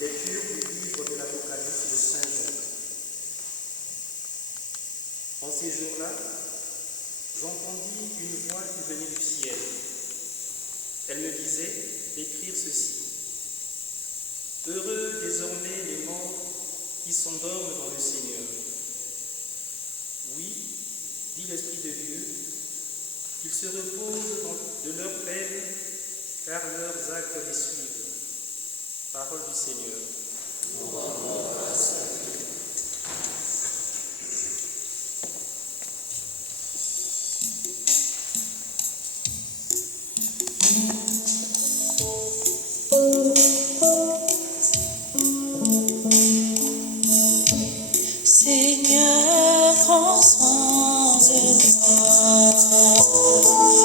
Lecture du livre de l'Apocalypse de Saint Jean. En ces jours-là, j'entendis une voix qui venait du ciel. Elle me disait d'écrire ceci. Heureux désormais les morts qui s'endorment dans le Seigneur. Oui, dit l'Esprit de Dieu, qu'ils se reposent de leur peine, car leurs actes les suivent. Parole du Seigneur. Seigneur, prends soin de moi.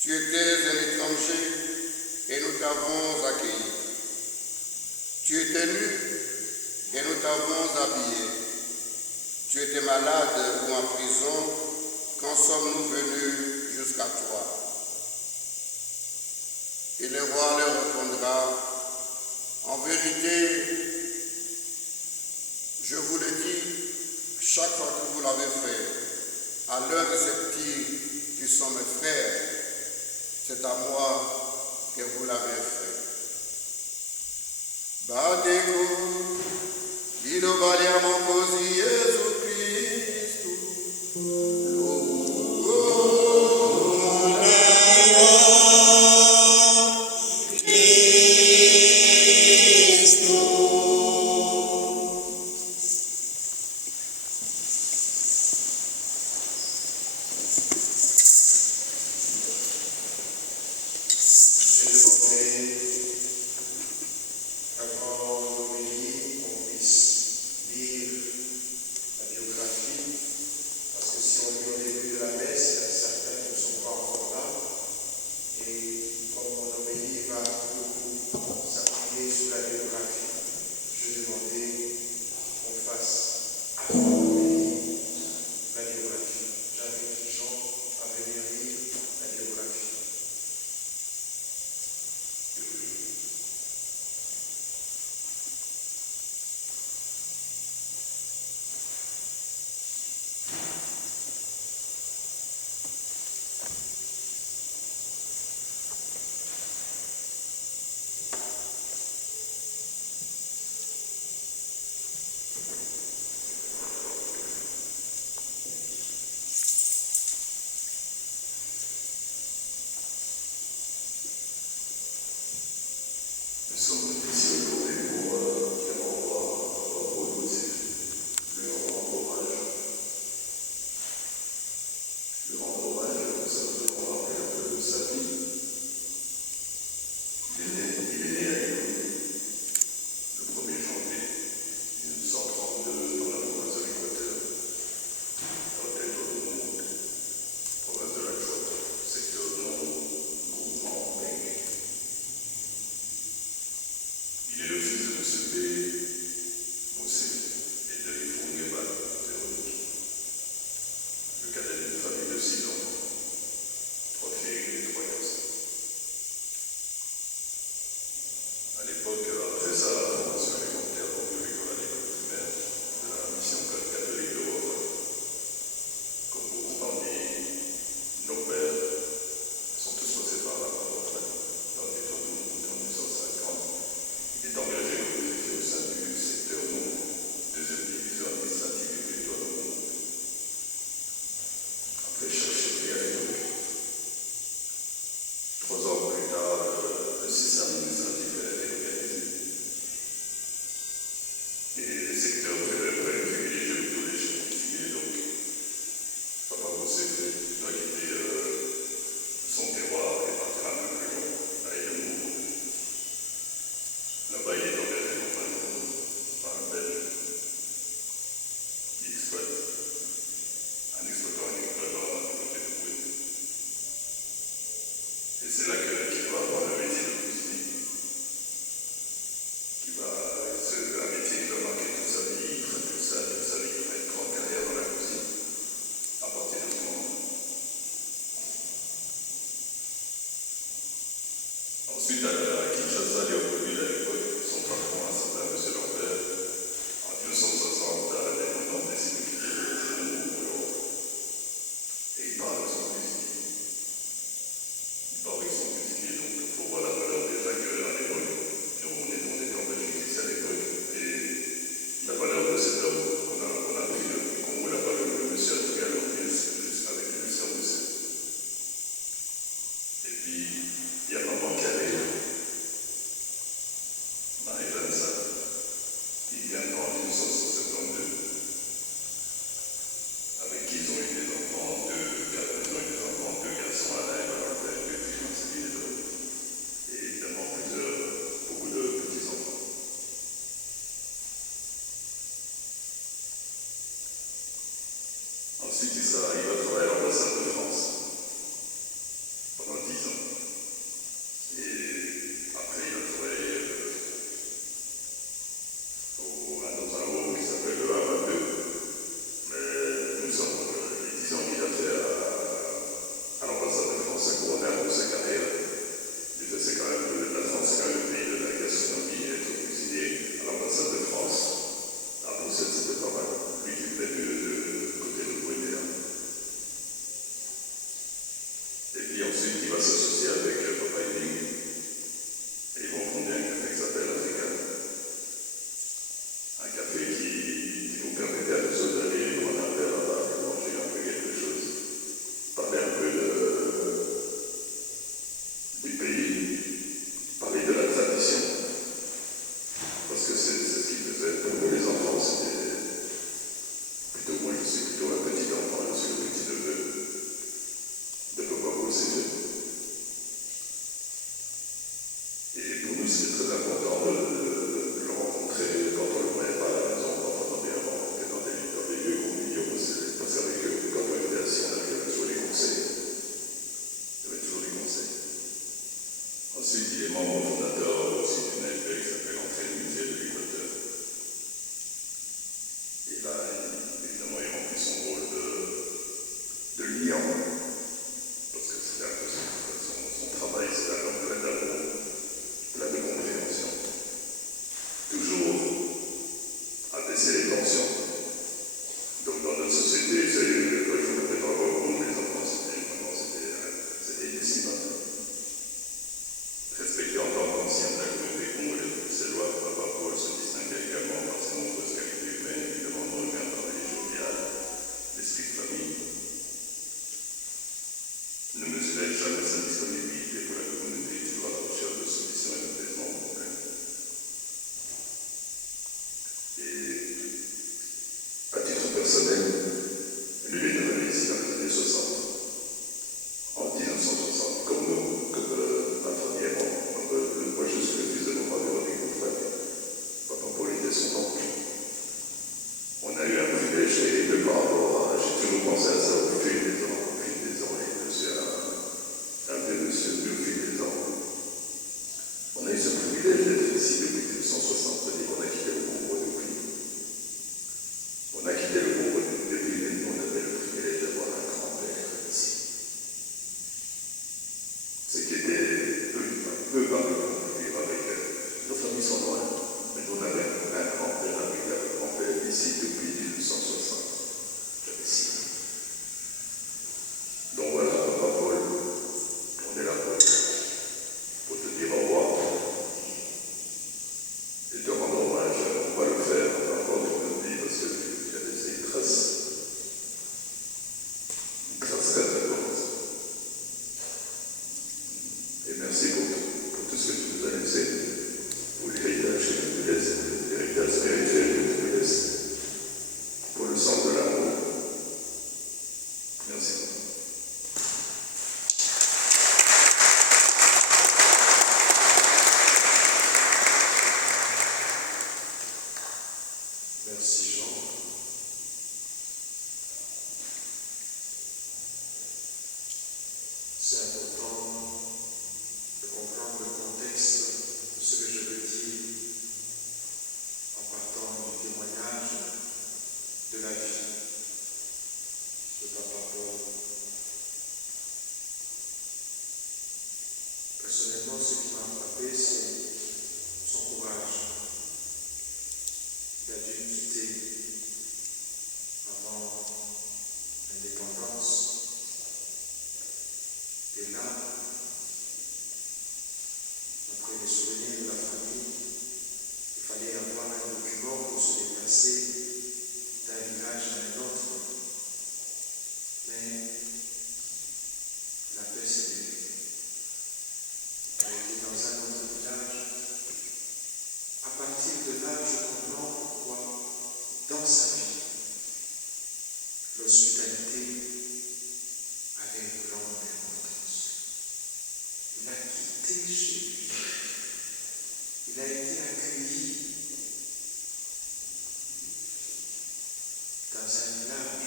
Tu étais un étranger et nous t'avons accueilli. Tu étais nu et nous t'avons habillé. Tu étais malade ou en prison, quand sommes-nous venus jusqu'à toi? Et le roi leur répondra, en vérité, je vous le dis, chaque fois que vous l'avez fait, à l'un de ces petits qui sont mes frères, c'est à moi que vous l'avez fait. Bateko, Ilo baliamo così Gesù Cristo. Ensuite, il va travailler à l'ambassade de France pendant 10 lui, c'était très important de le rencontrer quand on ne le voyait pas à la maison, quand on entendait rentrer dans des lieux conviviaux, parce qu'avec eux, quand on était assis, on avait toujours des conseils. Il y avait toujours des conseils. Ensuite, il est membre fondateur aussi d'une AFP qui s'appelle Entrée du musée de l'Équateur. Et là, évidemment, il remplit son rôle de liant, parce que c'était un peu son travail, c'était un homme plein d'amour, plein de compréhension. Toujours abaisser les tensions. Donc dans notre société, il faut le mettre en compte, les enfants, c'était inestimable. Respecté en tant qu'ancien de la communauté congolaise bruxelloise, Papa Paul se distinguait également par ses nombreuses qualités humaines, évidemment dans le cadre jovial, l'esprit de famille. Ne mesurait jamais sa disponibilité pour la communauté, toujours à la recherche de solutions et d'apaisement aux problèmes. Et à titre personnel, lui est devenu ici dans les années 60. En 1960, comme nous, comme ma famille et moi je suis le fils de mon frère Véronique Beaufrère. Papa Paul était son oncle. On a eu un privilège terrible par rapport à. J'ai toujours pensé à ça au fil des ans. Je suis un vieux monsieur au fil des ans. On a eu ce privilège d'être ici depuis 1960, c'est-à-dire qu'on a quitté le Congo depuis. On a quitté le Congo depuis, mais nous on avait le privilège d'avoir un grand-père ici. Ce qui était peu parmi nous, avec nos familles sont loin, mais nous on avait un grand-père, un véritable grand-père ici depuis 1960. J'avais 6 ans. Donc voilà, Papa Paul, on est là pour te dire au revoir et te rendre hommage. On va le faire encore une vie parce que tu as laissé une trace très importante. Et merci pour tout ce que tu nous as laissé, pour l'héritage que tu nous laisses, l'héritage spirituel que tu nous laisses, pour le sens de l'amour. Merci beaucoup. Merci Jean. C'est important de comprendre le contexte de ce que je veux dire en partant du témoignage de la vie de Papa Paul. Personnellement, ce qui m'a frappé, c'est son courage. Il a dû quitter avant l'indépendance. Et là, après les souvenirs de la famille, il fallait avoir un document pour se déplacer d'un village à un autre. Mais la paix s'est levée. Il a été dans un autre village. À partir de là, je comprends pourquoi, dans sa vie, l'hospitalité avait une grande importance. Il a quitté chez lui. Il a été accueilli dans un village.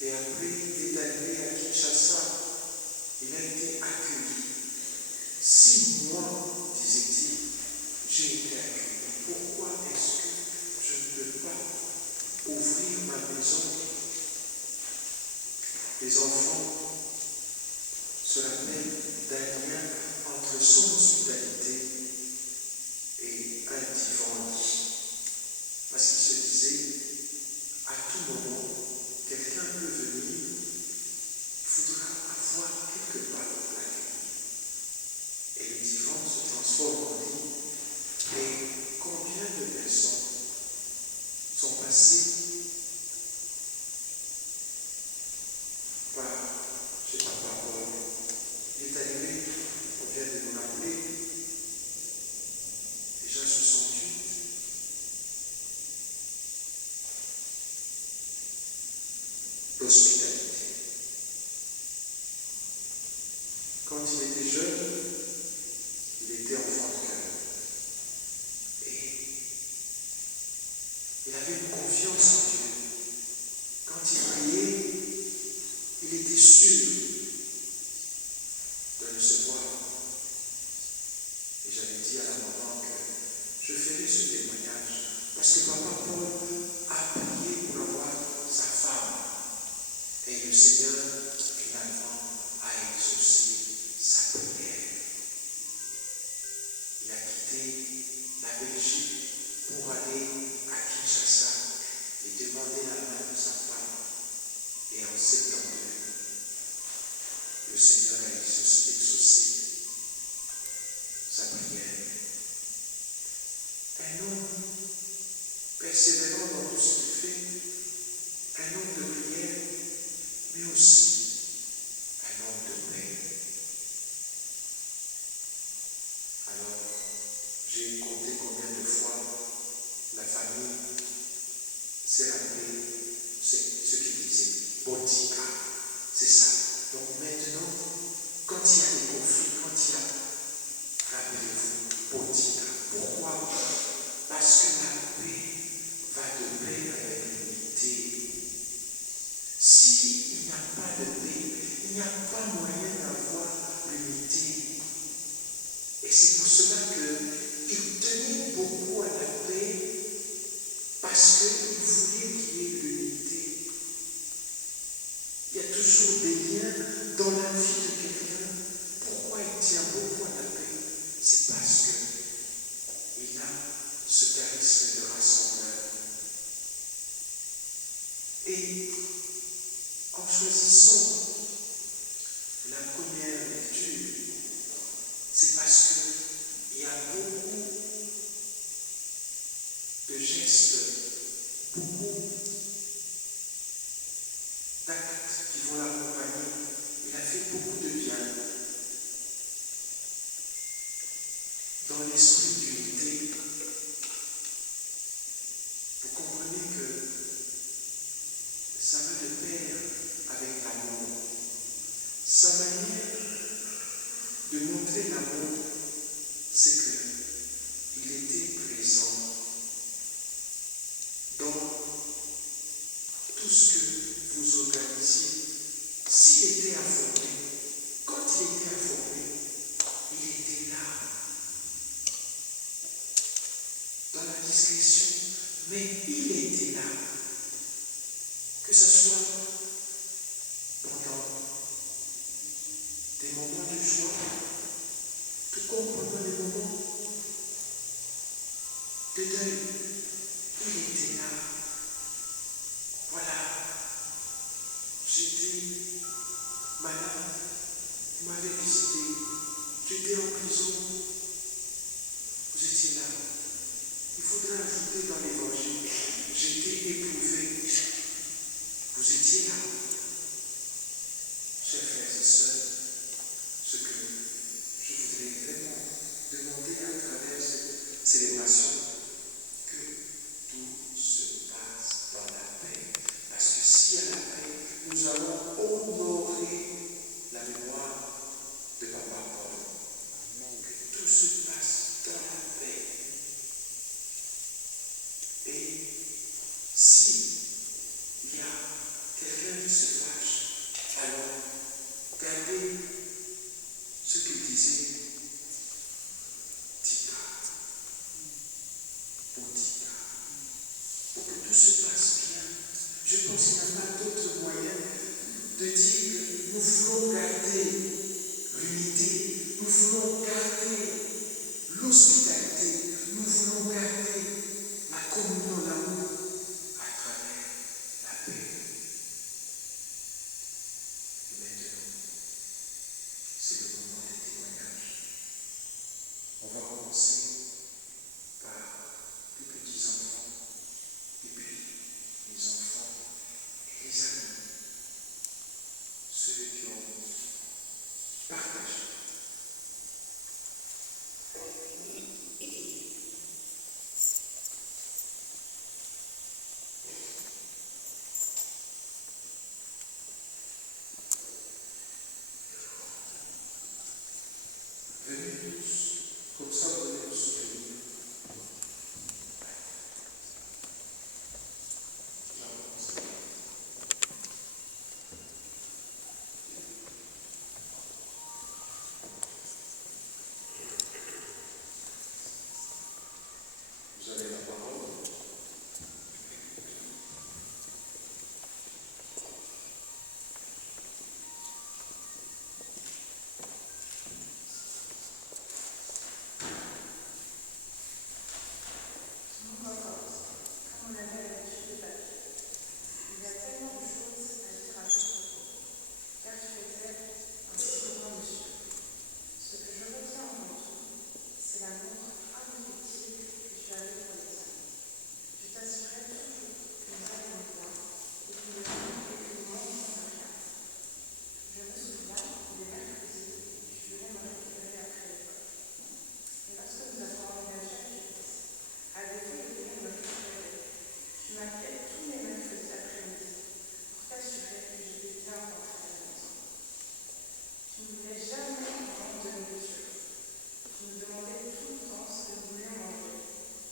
Et après, il est arrivé à Kinshasa. Il a été accueilli. 6 mois, disait-il, j'ai été accueilli. Pourquoi est-ce que je ne peux pas ouvrir ma maison? Les enfants se rappellent d'un lien entre son hospitalité et un divan lit. Parce qu'il se disait, à tout moment, quelqu'un peut venir, il faudra avoir quelque part pour l'accueillir. Et le divan se transforme en lit. Et combien de personnes sont passées par chez Papa Paul? Il est arrivé, on vient de nous rappeler, était enfant de cœur. Et il avait une confiance en Dieu. Quand il priait, il était sûr de recevoir. Et j'avais dit à la maman que je ferai ce témoignage parce que papa Paul a prié pour avoir sa femme. Et le Seigneur, finalement, a exaucé sa prière. Il a quitté la Belgique pour aller à Kinshasa et demander la main de sa femme. Et en septembre, le Seigneur a exaucé sa prière. Un homme persévérant dans tout ce qu'il fait, un homme de prière, mais aussi un homme de paix. Alors, j'ai compté combien de fois la famille s'est rappelée ce qu'il disait. Botika, c'est ça. Donc maintenant, quand il y a des conflits, quand il y a, rappelez-vous, Botika. Pourquoi? Parce que la paix va de pair avec l'unité. S'il n'y a pas de paix, il n'y a pas moyen d'avoir l'unité. Et c'est pour cela qu'il tenait beaucoup à la paix, parce qu'il voulait qu'il y ait l'unité. Il y a toujours des liens dans la vie de quelqu'un. Pourquoi il tient beaucoup à la paix? C'est parce qu'il a ce charisme de rassembleur. Et en choisissant la première lecture, c'est parce qu'il y a beaucoup de gestes, beaucoup d'actes qui vont l'accompagner. Il a fait beaucoup de bien dans l'esprit d'unité. Vous comprenez que ça va de pair avec l'amour. Sa manière de montrer l'amour, c'est qu'il était présent dans tout ce que vous organisiez. S'il était informé, quand il était informé, il était là, dans la discrétion, mais il était là. Que ce soit pendant des moments de joie, tout comme pendant des moments de deuil, il était là. Voilà, j'étais malade, vous m'avez visité, j'étais en prison, vous étiez là. Il faudrait ajouter dans l'évangile, j'étais éprouvé, vous étiez là. Chers frères et sœurs, ce que je voudrais vraiment demander à travers cette célébration, que tout se passe dans la paix. Parce que s'il y a la paix, nous allons honorer la mémoire de Papa Paul. Que tout se passe dans la paix. Et si il y a quelqu'un qui se fâche, alors gardez ce qu'il disait. Tika. Pour Tika. Pour que tout se passe bien. Je pense qu'il n'y a pas d'autre moyen de dire que nous voulons garder l'unité, nous voulons garder l'hospitalité, nous voulons garder la communion, l'amour à travers la paix. Et maintenant, c'est le moment des témoignages. On va commencer par les petits enfants, et puis les enfants, et les amis, ceux qui ont partagé. Venez tous Comme ça, vous allez vous soutenir. Vous avez la parole. Comme on avait l'habitude de papier, il y a tellement de choses à dire à ce propos, car tu étais un si grand monsieur. Ce que je retiens avant tout, c'est l'amour indéfectible que tu avais pour les hommes. Je t'assurais toujours que nous allions bien et que le monde ne rien. Je me souviens des mercredis où tu venais me récupérer après l'école. Et lorsque nous avons emménagé à Tunis, à défaut de venir me récupérer, tu m'appelais tous les mercredis après-midi pour t'assurer que j'étais bien rentrée à la maison. Tu ne voulais jamais prendre de nourriture. Tu nous demandais tout le temps ce que nous voulions manger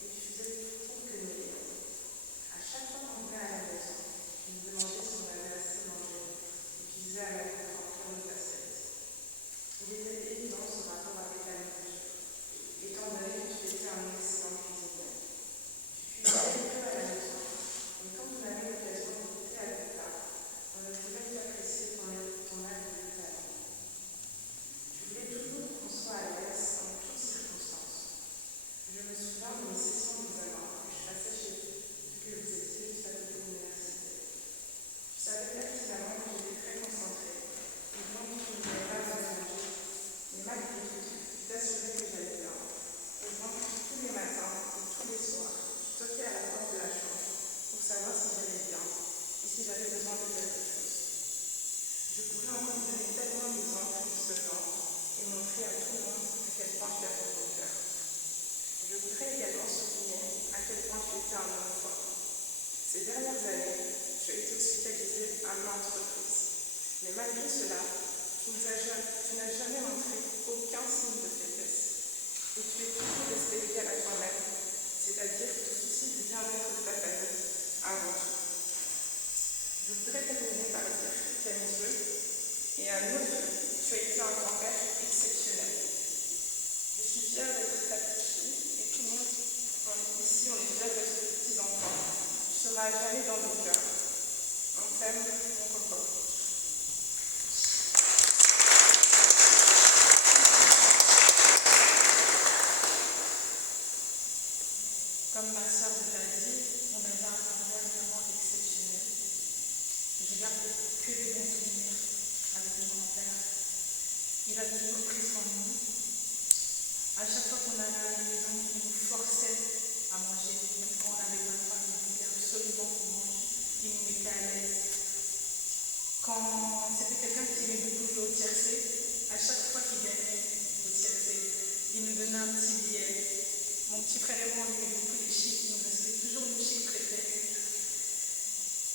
et tu faisais tout pour que nous l'ayons. À chaque fois qu'on venait à la maison, tu nous demandais si on avait assez mangé et tu disais à mes parents de remplir nos assiettes. Il était évident ce rapport avec la nourriture, étant donné que tu étais un excellent cuisinier. Tu cuisinais peu à la maison, mais quand on avait l'occasion de goûter à tes plats, on ne pouvait qu'apprécier ton âge de talent. Tu voulais toujours qu'on soit à l'aise en toutes circonstances. Je me souviens de mes sessions d'examen que je passais chez vous, vu que vous étiez juste à côté de l'université. Tu savais pertinemment que j'étais très concentrée, et donc tu ne voulais pas me manger, mais malgré tout, tu t'assurais que j'allais bien. Et donc, tous les matins et tous les soirs, tu toquais à la porte de la chambre pour savoir si j'allais bien et si j'avais besoin de quelque chose. Je pourrais encore donner tellement d'exemples de ce genre et montrer à tout le monde à quel point tu as fait ton cœur. Je voudrais également souligner à quel point tu étais un homme fort. Ces dernières années, tu as été hospitalisé à maintes reprises. Mais malgré cela, tu n'as jamais montré aucun signe de faiblesse. Et tu es toujours resté égal à toi-même, c'est-à-dire te soucies du bien-être de ta famille avant tout. Je voudrais terminer par dire qu'à mes yeux, et à nos yeux, tu as été un grand-père exceptionnel. Je suis fière d'être ta petite fille, et tout le monde, ici, on est fiers d'être des petits-enfants. Tu seras à jamais dans nos cœurs. On t'aime, mon coco. Comme ma soeur vous l'a dit, on avait un grand-père vraiment exceptionnel. Je garde que des bons souvenirs avec mon grand-père. Il a toujours pris soin de nous. À chaque fois qu'on allait à la maison, il nous forçait à manger, même quand on n'avait pas faim, il voulait absolument qu'on mange. Il nous mettait à l'aise. Quand c'était quelqu'un qui aimait beaucoup jouer au tiercé, à chaque fois qu'il gagnait au tiercé, il nous donnait un petit billet. Mon petit frère et moi, on aimait beaucoup les chics, il nous restait toujours nos chics préférés.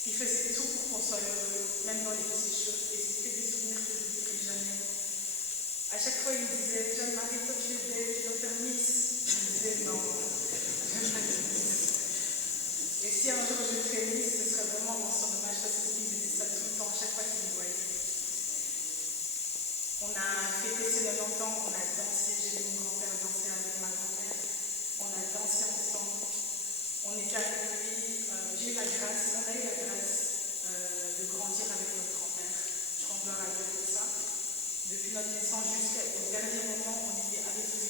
Il faisait tout pour qu'on soit heureux, même dans les petites choses, et c'était des souvenirs que je n'oublierai jamais. À chaque fois, il me disait, Jeanne-Marie, toi tu es belle, tu dois faire Miss. Je me disais, non, j'aime pas dire Miss. Et si un jour je ferais Miss, ce serait vraiment mon surnommage, parce qu'il me disait ça tout le temps, à chaque fois qu'il me voyait. On a fêté ses 90 ans, on a dansé, j'ai vu mon grand-père danser avec ma grand-mère. On a dansé ensemble, on était avec lui, on a eu la grâce de grandir avec notre grand-père. Je rends gloire à Dieu pour ça. Depuis notre naissance jusqu'au dernier moment, on était avec lui.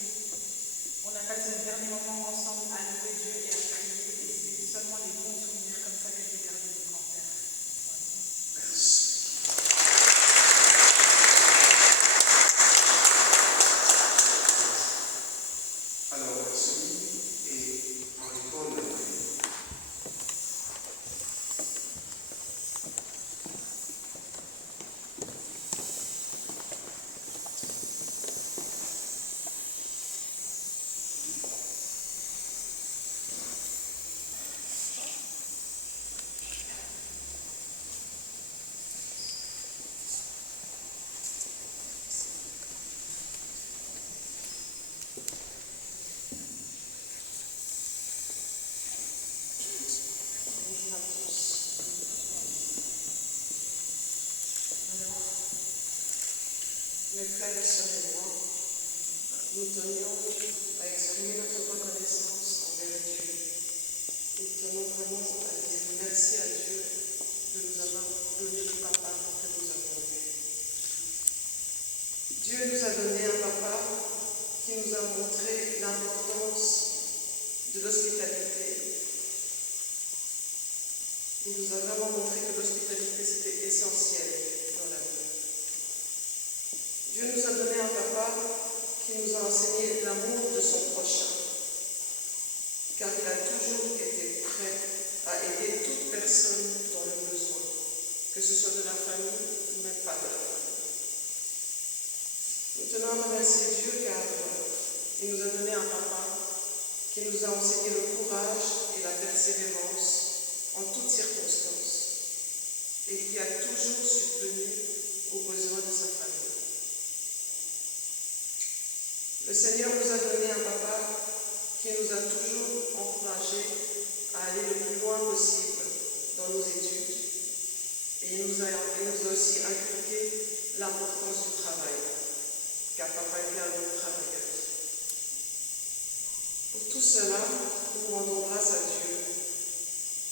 On a passé nos derniers moments ensemble à louer Dieu et à prier. Et c'est seulement les bons souvenirs comme ça que j'ai gardé de mon grand-père. Merci. Alors, celui est en école. nous tenions à exprimer notre reconnaissance envers Dieu. Nous tenons vraiment à dire merci à Dieu de nous avoir donné le papa que nous avons eu. Dieu nous a donné un papa qui nous a montré l'importance de l'hospitalité. Il nous a vraiment montré que l'hospitalité c'était essentiel dans la vie. Dieu nous a donné un papa qui nous a enseigné l'amour de son prochain, car il a toujours été prêt à aider toute personne dans le besoin, que ce soit de la famille ou même pas de la famille. Nous tenons à remercier Dieu car il nous a donné un papa qui nous a enseigné le courage et la persévérance en toutes circonstances et qui a toujours subvenu aux besoins de sa famille. Le Seigneur nous a donné un papa qui nous a toujours encouragés à aller le plus loin possible dans nos études et il nous a aussi inculqué l'importance du travail, car papa était un homme travailleur. Pour tout cela, nous rendons grâce à Dieu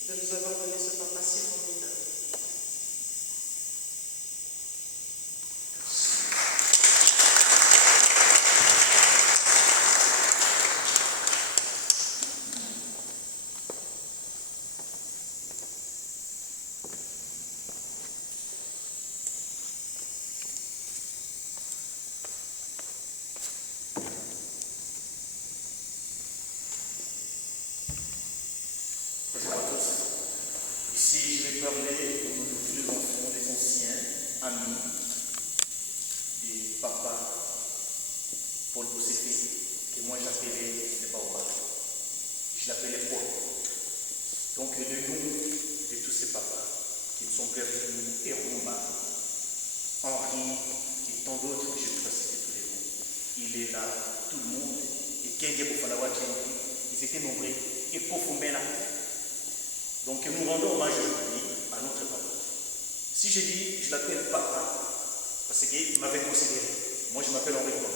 de nous avoir donné ce papa si formidable. Bonjour à tous. Ici, je vais parler au nom de tous les enfants, des anciens, amis, des papas, Paul Bosséfé, que moi j'appelais, ce n'est pas au mal, je l'appelais Paul. Donc, le nom de tous ces papas qui nous sont perdus, et Romba, Henri et tant d'autres que je ne peux pas citer tous les noms. Il est là, tout le monde, et Kenge Bofalawa, ils étaient nombreux, et Kofumela. Donc nous rendons hommage aujourd'hui à notre papa. Si je dis, je l'appelle papa, parce qu'il m'avait considéré. Moi je m'appelle Henri Paul.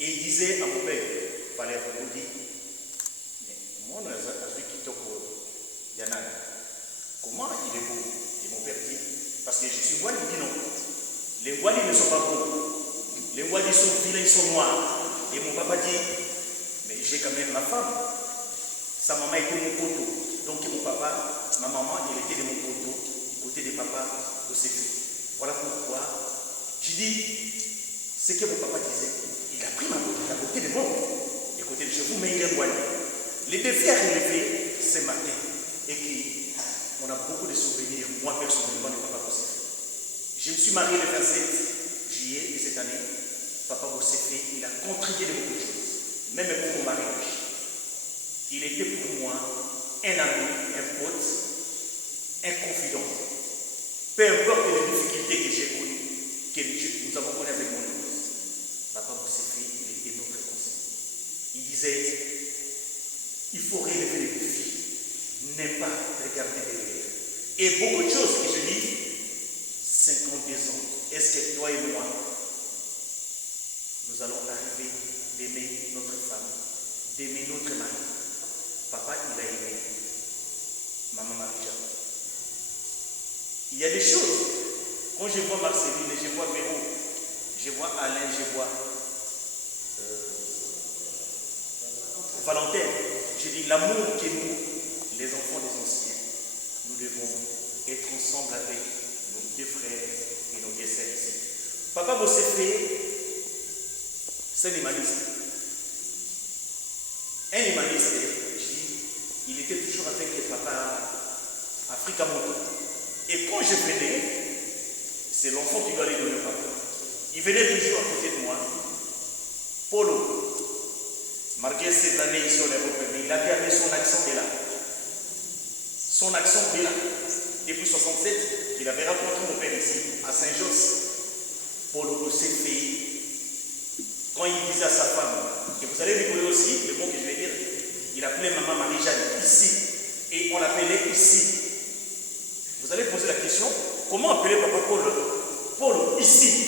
Et il disait à mon père, Valère Boudi, mais moi on a vu qui toque Yanan. Comment il est beau? Et mon père dit, parce que je suis Wali, il dit non. Les Wali ne sont pas beaux. Les Wali sont vilains, ils sont noirs. Et mon papa dit, mais j'ai quand même ma femme. Sa maman était mon poteau. Donc mon papa, ma maman, elle était de mon poteau, du côté des papas de ses filles. Voilà pourquoi je dis ce que mon papa disait. Il a pris ma beauté, la beauté de monde, du côté de chez vous, mais il est loin. Les défis à relever ce matin et qu'on a beaucoup de souvenirs, moi personnellement, de papa Bosséfé. Je me suis marié le 27 juillet de cette année. Papa Bosséfé, il a contribué de beaucoup de choses, même pour mon mariage. Il était pour moi un ami, un pote, un confident. Peu importe les difficultés que j'ai connues, que nous avons connues avec mon épouse, papa Bosséfé, il était notre conseiller. Il disait, il faut relever les défis, ne pas regarder derrière. Et beaucoup de choses que je dis, 52 ans, est-ce que toi et moi, nous allons arriver d'aimer notre femme, d'aimer notre mari? Papa, il a aimé maman Marie-Jeanne. Il y a des choses. Quand je vois Marceline, je vois Véro, je vois Alain, je vois Valentin. Je dis l'amour que nous, les enfants des anciens, nous devons être ensemble avec nos deux frères et nos deux sœurs ici. Papa Bosséfé, c'est un humaniste. Un humaniste. Il était toujours avec les papas Africa Moto. Et quand je venais, c'est l'enfant qui doit aller donner au papa. Il venait toujours à côté de moi. Polo, malgré ces années ici en Europe, mais il a gardé son accent de là. Son accent de là. Depuis 67, il avait rencontré mon père ici, à Saint-Jos. Polo Bosséfé, quand il disait à sa femme, et vous allez rigoler aussi, le mot que je vais dire, il appelait maman Marie-Jeanne ici. Et on l'appelait ici. Vous allez poser la question, comment appeler papa Paul ici?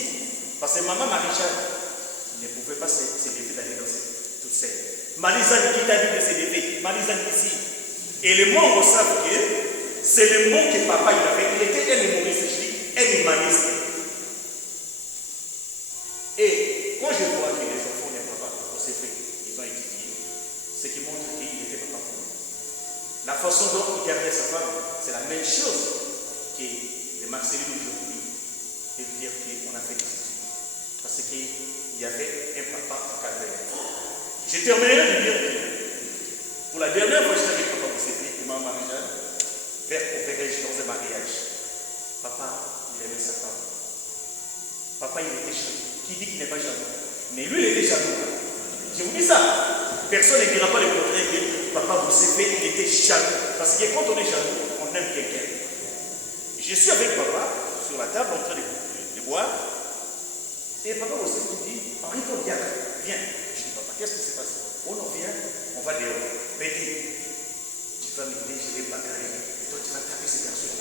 Parce que maman Marie-Jeanne, ne pouvait pas s'élever d'aller danser toute seule. Marizane qui t'a dit de s'élever, Marizane ici. Et les membres savent que c'est le mot que papa il avait. Il était un humoriste, je dis, un humaniste. Et quand je vois que les enfants de papa, on s'est fait, ils ont étudié, ce qui montre qu'il était papa pour nous. La façon dont il gardait sa femme, c'est la même chose que les Marcelines aujourd'hui. Et dire qu'on a fait des études. Parce qu'il y avait un papa encadré. J'ai terminé de dire que pour la dernière fois, j'étais avec papa Moussefi et maman Marie-Jeanne, dans un mariage. Papa, il aimait sa femme. Papa, il était jaloux. Qui dit qu'il n'est pas jaloux? Mais lui, il était jaloux. Je vous dis ça. Personne ne dira pas le contraire que papa Moussefi, il était jaloux. Parce que quand on est jaloux, on aime quelqu'un. Je suis avec papa sur la table en train de boire. Et papa Moussefi me dit, Henri, viens. Je dis, papa, qu'est-ce qui se passe? On en vient, on va dehors. Pédé, tu vas m'aider, je vais bagarrer. Et toi, tu vas taper ces garçons.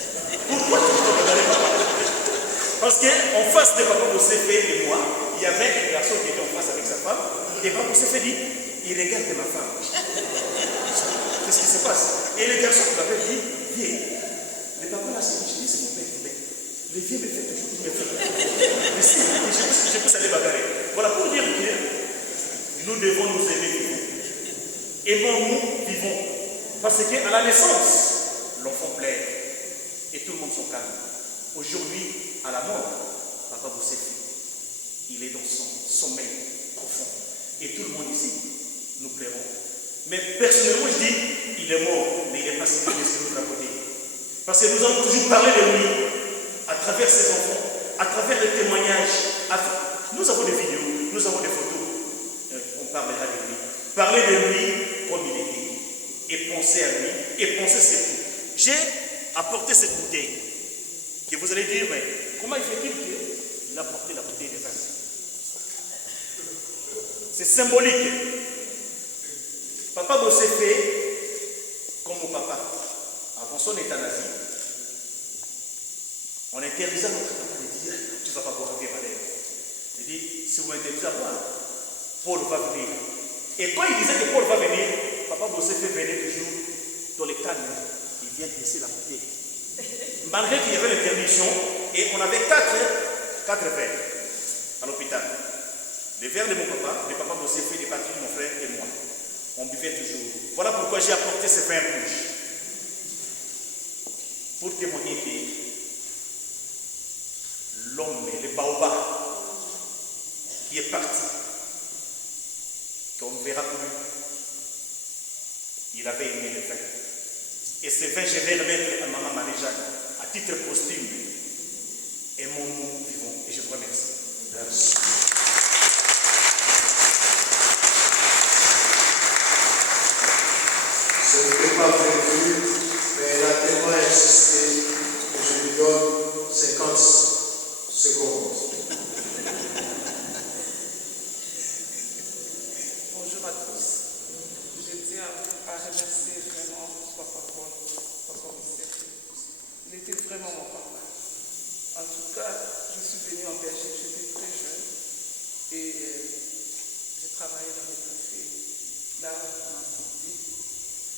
Pourquoi tu veux bagarrer, papa? Parce qu'en face de papa Moussefi et moi, il y avait un garçon qui était en face avec sa femme. Et papa Moussefi dit, il regarde ma femme. Qu'est-ce qui se passe? Et le garçon qui m'appelle dit, viens. Le papa là, c'est dit, c'est mon père. Les vieux me fait toujours, il me fait. Mais si, je peux aller bagarrer. Voilà pour dire que nous devons nous aimer vivants. Aimons-nous vivons. Parce qu'à la naissance, l'enfant pleure. Et tout le monde s'en calme. Aujourd'hui, à la mort, papa Moussefi, il est dans son sommeil profond. Et tout le monde ici, nous pleurons. Mais personnellement, je dis, il est mort, mais il est passé de l'autre côté. Parce que nous allons toujours parler de lui, à travers ses enfants, à travers les témoignages. Nous avons des vidéos, nous avons des photos. On parlera de lui. Parler de lui comme il était. Et penser à lui. Et penser surtout. J'ai apporté cette bouteille. Que vous allez dire, mais comment il fait-il qu'il a porté la bouteille de vin? C'est symbolique. Papa Moussefi, comme mon papa, avant son euthanasie, on interdisait à notre papa de dire, tu ne vas pas boire un verre. Il dit, si vous m'interdisez à boire, Paul va venir. Et quand il disait que Paul va venir, papa Moussefi venait toujours dans les cannes, il vient laisser la bouteille. Malgré qu'il y avait l'interdiction, et on avait quatre verres à l'hôpital. Les verres de mon papa, de papa Moussefi, de Patrick, mon frère et moi. On buvait toujours. Voilà pourquoi j'ai apporté ce vin rouge. Pour témoigner que l'homme, le baobab, qui est parti, qu'on ne verra plus, il avait aimé le vin. Et ce vin, je vais le mettre à maman Marie-Jeanne, à titre posthume. Aimons-nous vivons. Et je vous remercie. Merci. Ce n'était pas prévu, mais elle a tellement insisté que je lui donne 50 secondes. Bonjour à tous. Je tiens à remercier vraiment Papa Paul, Papa Moussefi. Il était vraiment mon papa. En tout cas, je suis venue en Belgique, j'étais très jeune et j'ai travaillé dans les cafés. Là, on a compris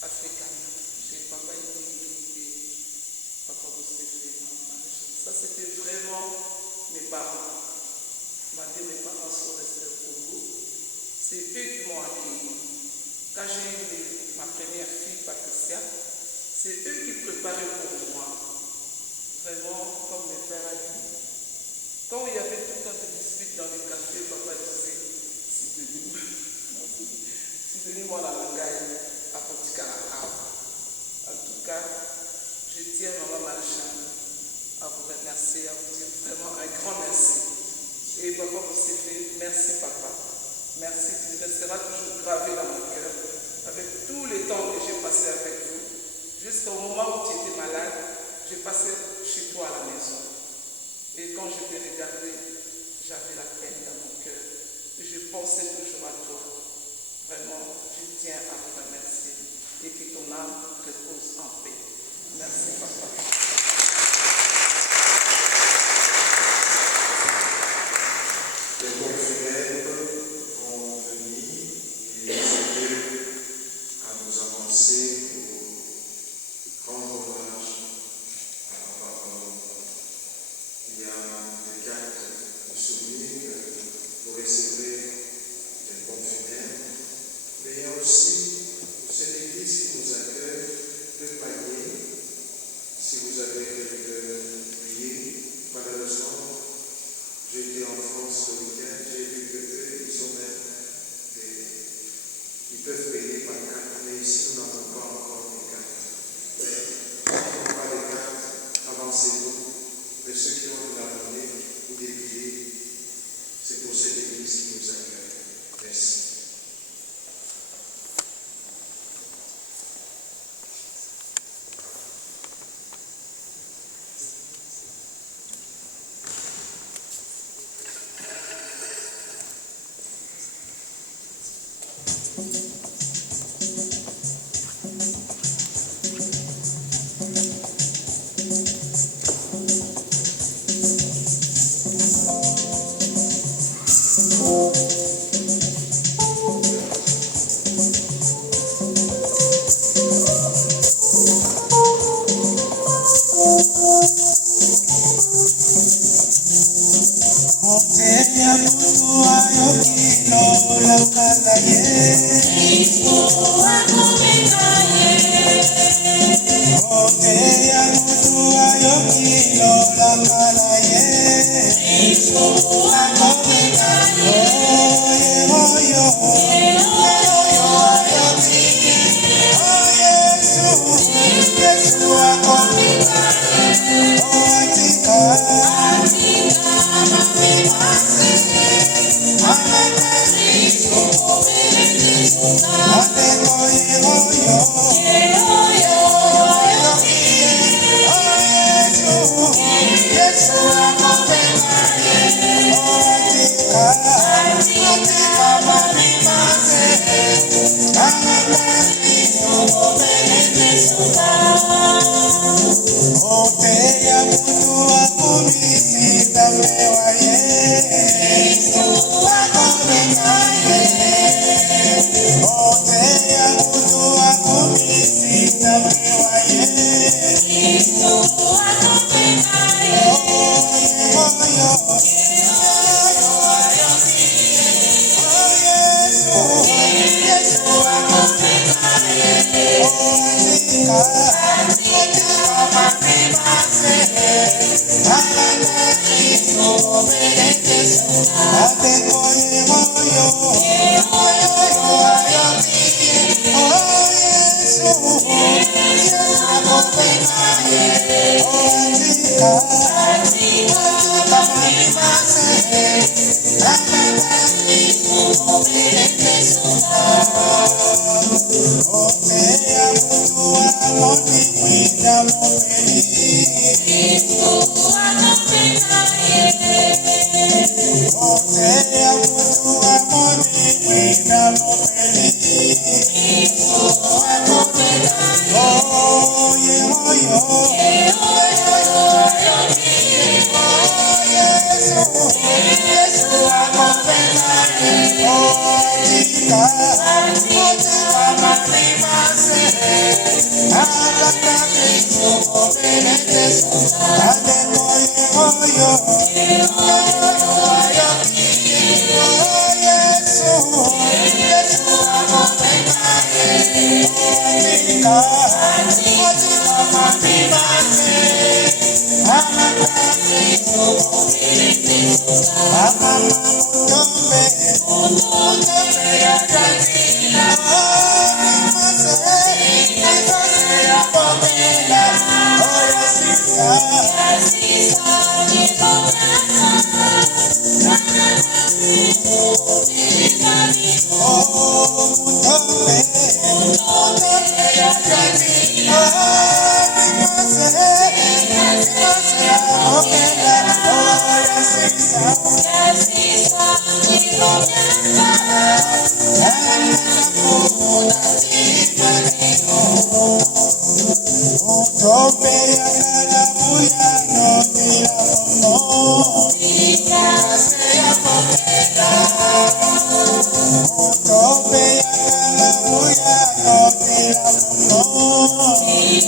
africaine. Chez Papa Yoni et Papa Moussefi. Ça, c'était vraiment mes parents. Malgré mes parents sont restés au Congo, c'est eux qui m'ont accueilli. Quand j'ai eu ma première fille, Patricia, c'est eux qui préparaient pour moi. Vraiment, comme mes pères a dit. Quand il y avait tout un dispute dans les cafés, papa disait, c'est devenu moi la langagne à Potikara. En tout cas, je tiens maman Marie-Jeanne à vous remercier, à vous dire vraiment un grand merci. Et papa Moussefi, merci papa. Merci, tu resteras toujours gravé dans mon cœur avec tous les temps que j'ai passé avec vous. Jusqu'au moment où tu étais malade, j'ai passé chez toi à la maison. Et quand je t'ai regardé, j'avais la peine dans mon cœur. Et je pensais toujours à toi. Vraiment, je tiens à vous remercier. Et que ton âme repose en paix. Merci papa. Les pompes funèbres aussi pour cette église qui nous accueille de panier. Si vous avez quelques billets, malheureusement, j'ai été en France le week-end, j'ai vu qu'eux, ils ont même ils peuvent payer par carte, mais ici nous n'avons pas encore de cartes. Mais ceux qui n'ont pas de cartes, avancez-vous. Mais ceux qui ont de la monnaie ou des billets, c'est pour cette église qui nous accueille. Merci. Tope ya kalabuya no te la pongo.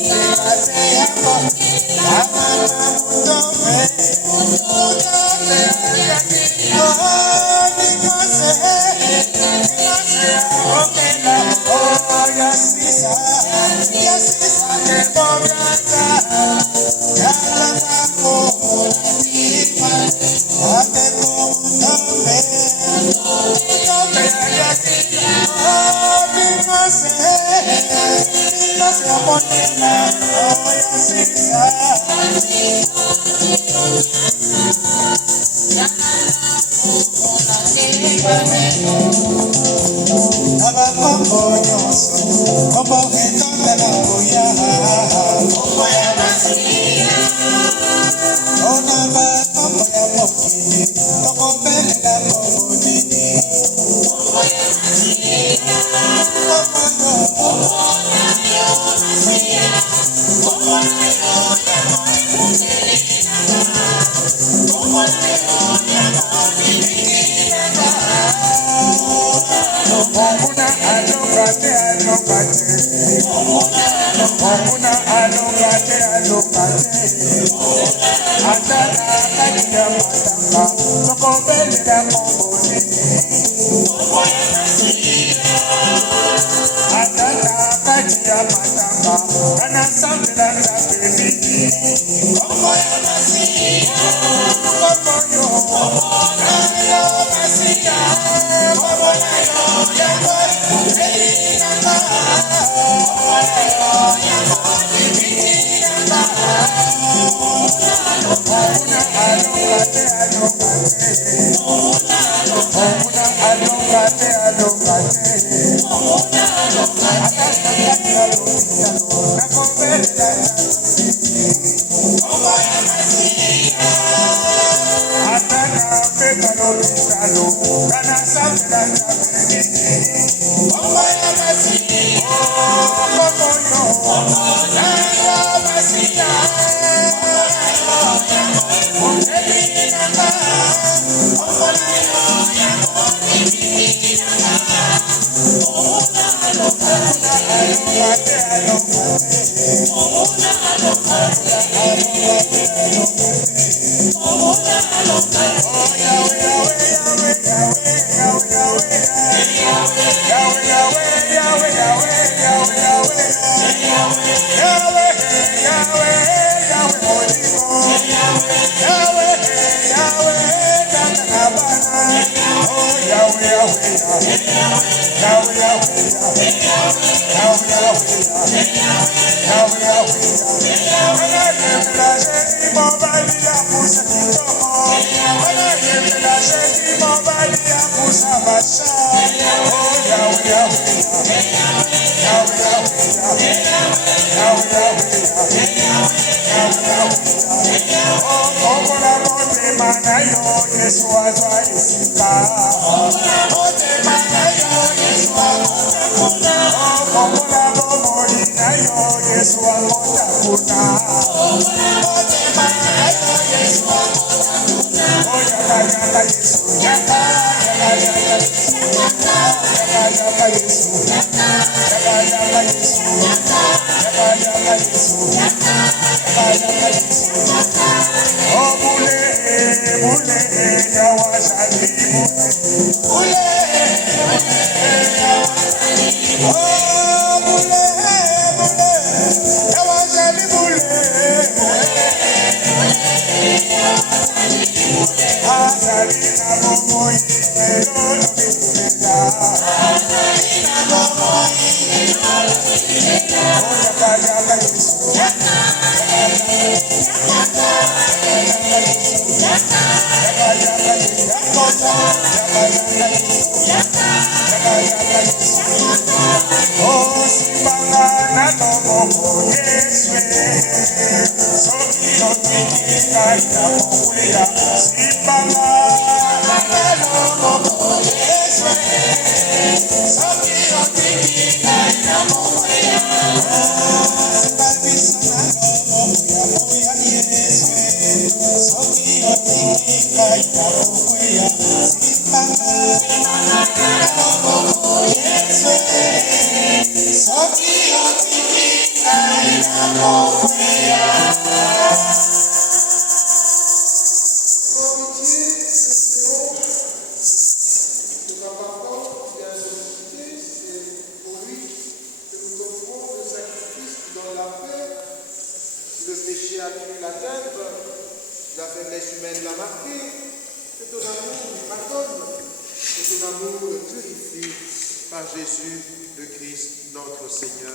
Par Jésus le Christ, notre Seigneur.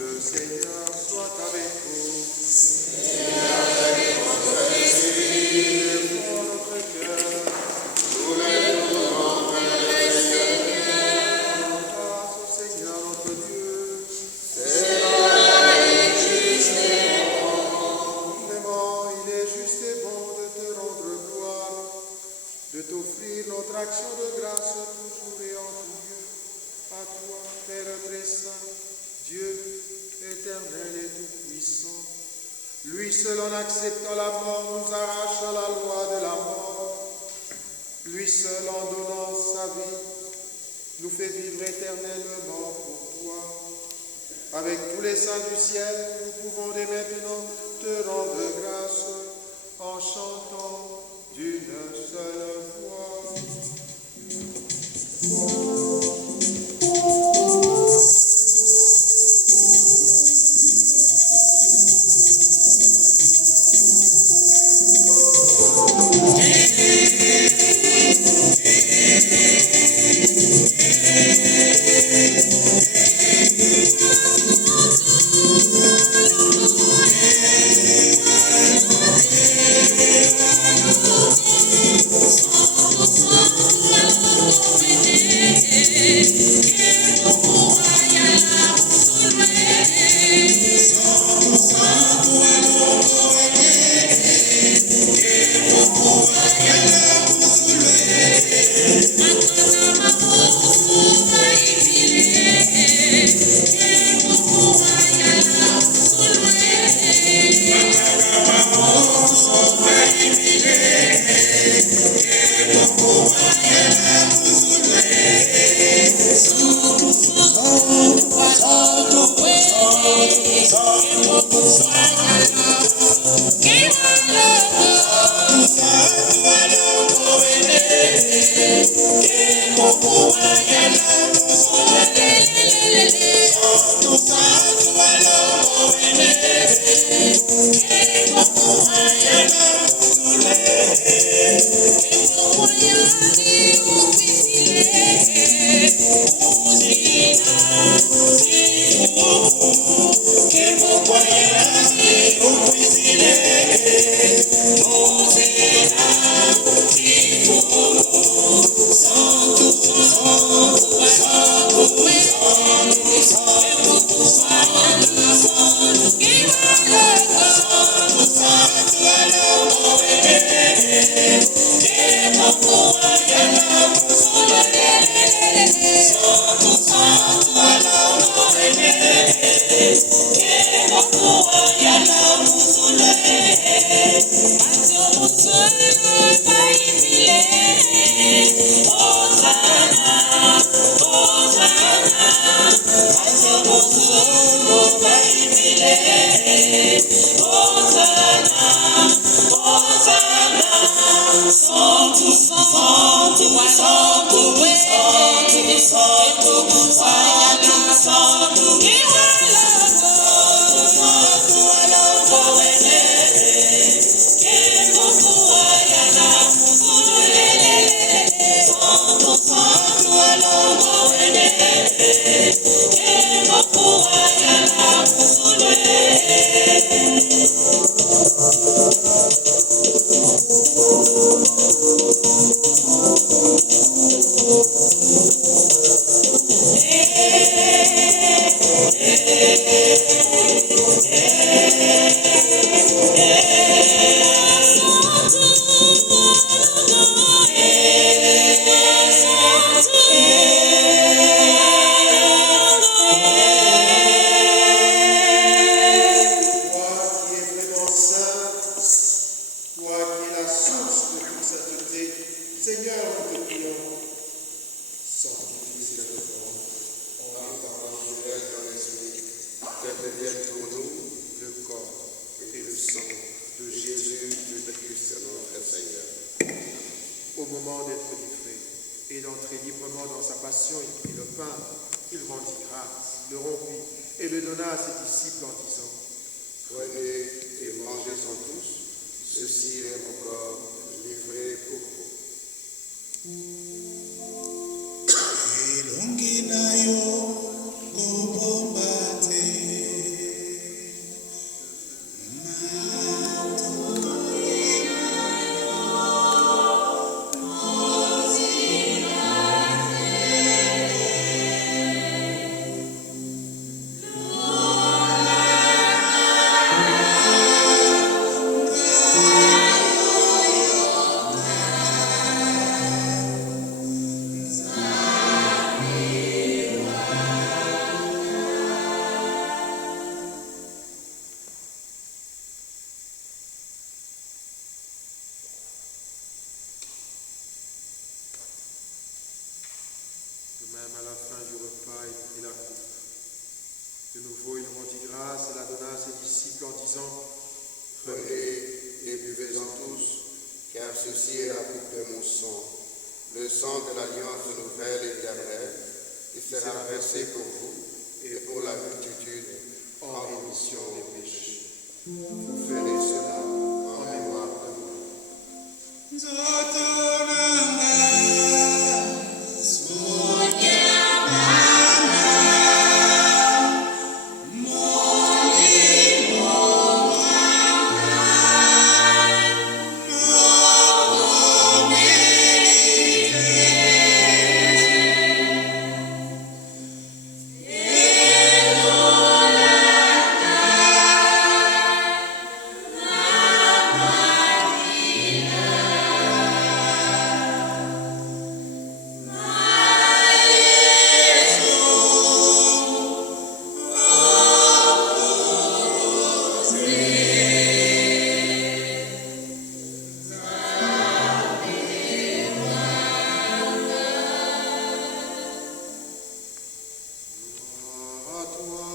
Le Seigneur soit avec vous. Élevons notre cœur. Grâce au Seigneur notre Dieu. Vraiment, il est juste et bon de te rendre gloire, de t'offrir notre action de grâce toujours et en tout lieu. À toi, Père très saint, Dieu éternel et tout-puissant. Lui seul en acceptant la mort nous arrache à la loi de la mort. Lui seul en donnant sa vie nous fait vivre éternellement pour toi. Avec tous les saints du ciel, nous pouvons dès maintenant te rendre grâce en chantant d'une seule voix. Elongi na yo, kobombate. De même, à la fin du repas, il prit la coupe. De nouveau, il rendit grâce et la donna à ses disciples en disant, Prenez et buvez-en tous, car ceci est la coupe de mon sang, le sang de l'alliance nouvelle et éternelle, qui sera versé pour vous et pour la multitude en rémission des péchés. Vous ferez cela en mémoire de moi. à toi,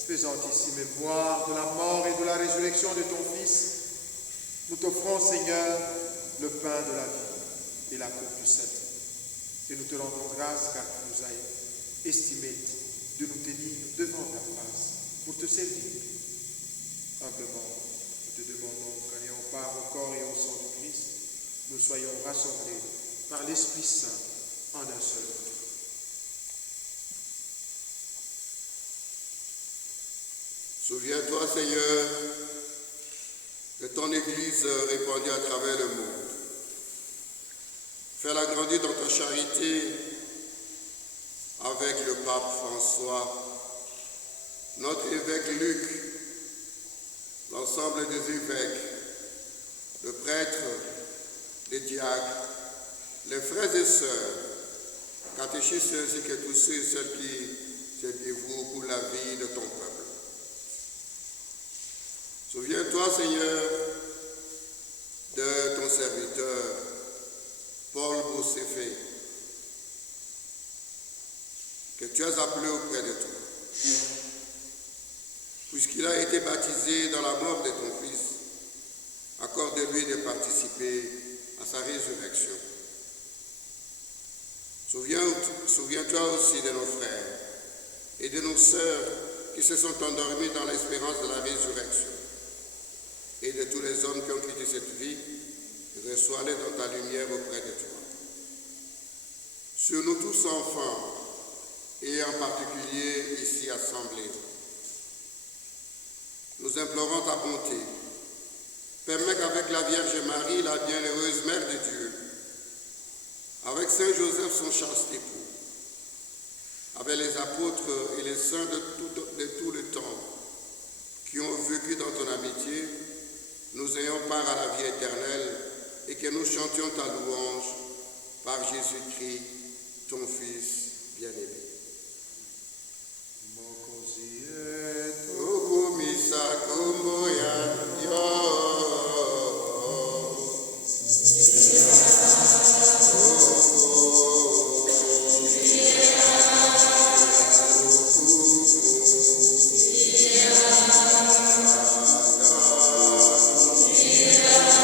qui faisant ici mémoire de la mort et de la résurrection de ton Fils, nous t'offrons, Seigneur, le pain de la vie et la coupe du salut. Et nous te rendons grâce car tu nous as estimé de nous tenir devant ta face pour te servir. Humblement, nous te demandons qu'en ayant part au corps et au sang du Christ, nous soyons rassemblés par l'Esprit Saint en un seul corps. Souviens-toi, Seigneur, de ton Église répandue à travers le monde. Fais-la grandir dans ta charité avec le pape François, notre évêque Luc, l'ensemble des évêques, le prêtre, les diacres, les frères et sœurs, catéchistes ainsi que tous ceux et celles qui se dévouent pour la vie de ton peuple. Souviens-toi, Seigneur, de ton serviteur, Paul Bosséfé, que tu as appelé auprès de toi. Puisqu'il a été baptisé dans la mort de ton Fils, accorde-lui de participer à sa résurrection. Souviens-toi aussi de nos frères et de nos sœurs qui se sont endormis dans l'espérance de la résurrection. Et de tous les hommes qui ont quitté cette vie, reçois-les dans ta lumière auprès de toi. Sur nous tous enfants, et en particulier ici assemblés, nous implorons ta bonté. Permets qu'avec la Vierge Marie, la bienheureuse Mère de Dieu, avec Saint Joseph, son chaste époux, avec les apôtres et les saints de tout le temps, qui ont vécu dans ton amitié, nous ayons part à la vie éternelle et que nous chantions ta louange par Jésus-Christ, ton Fils bien-aimé. Yeah.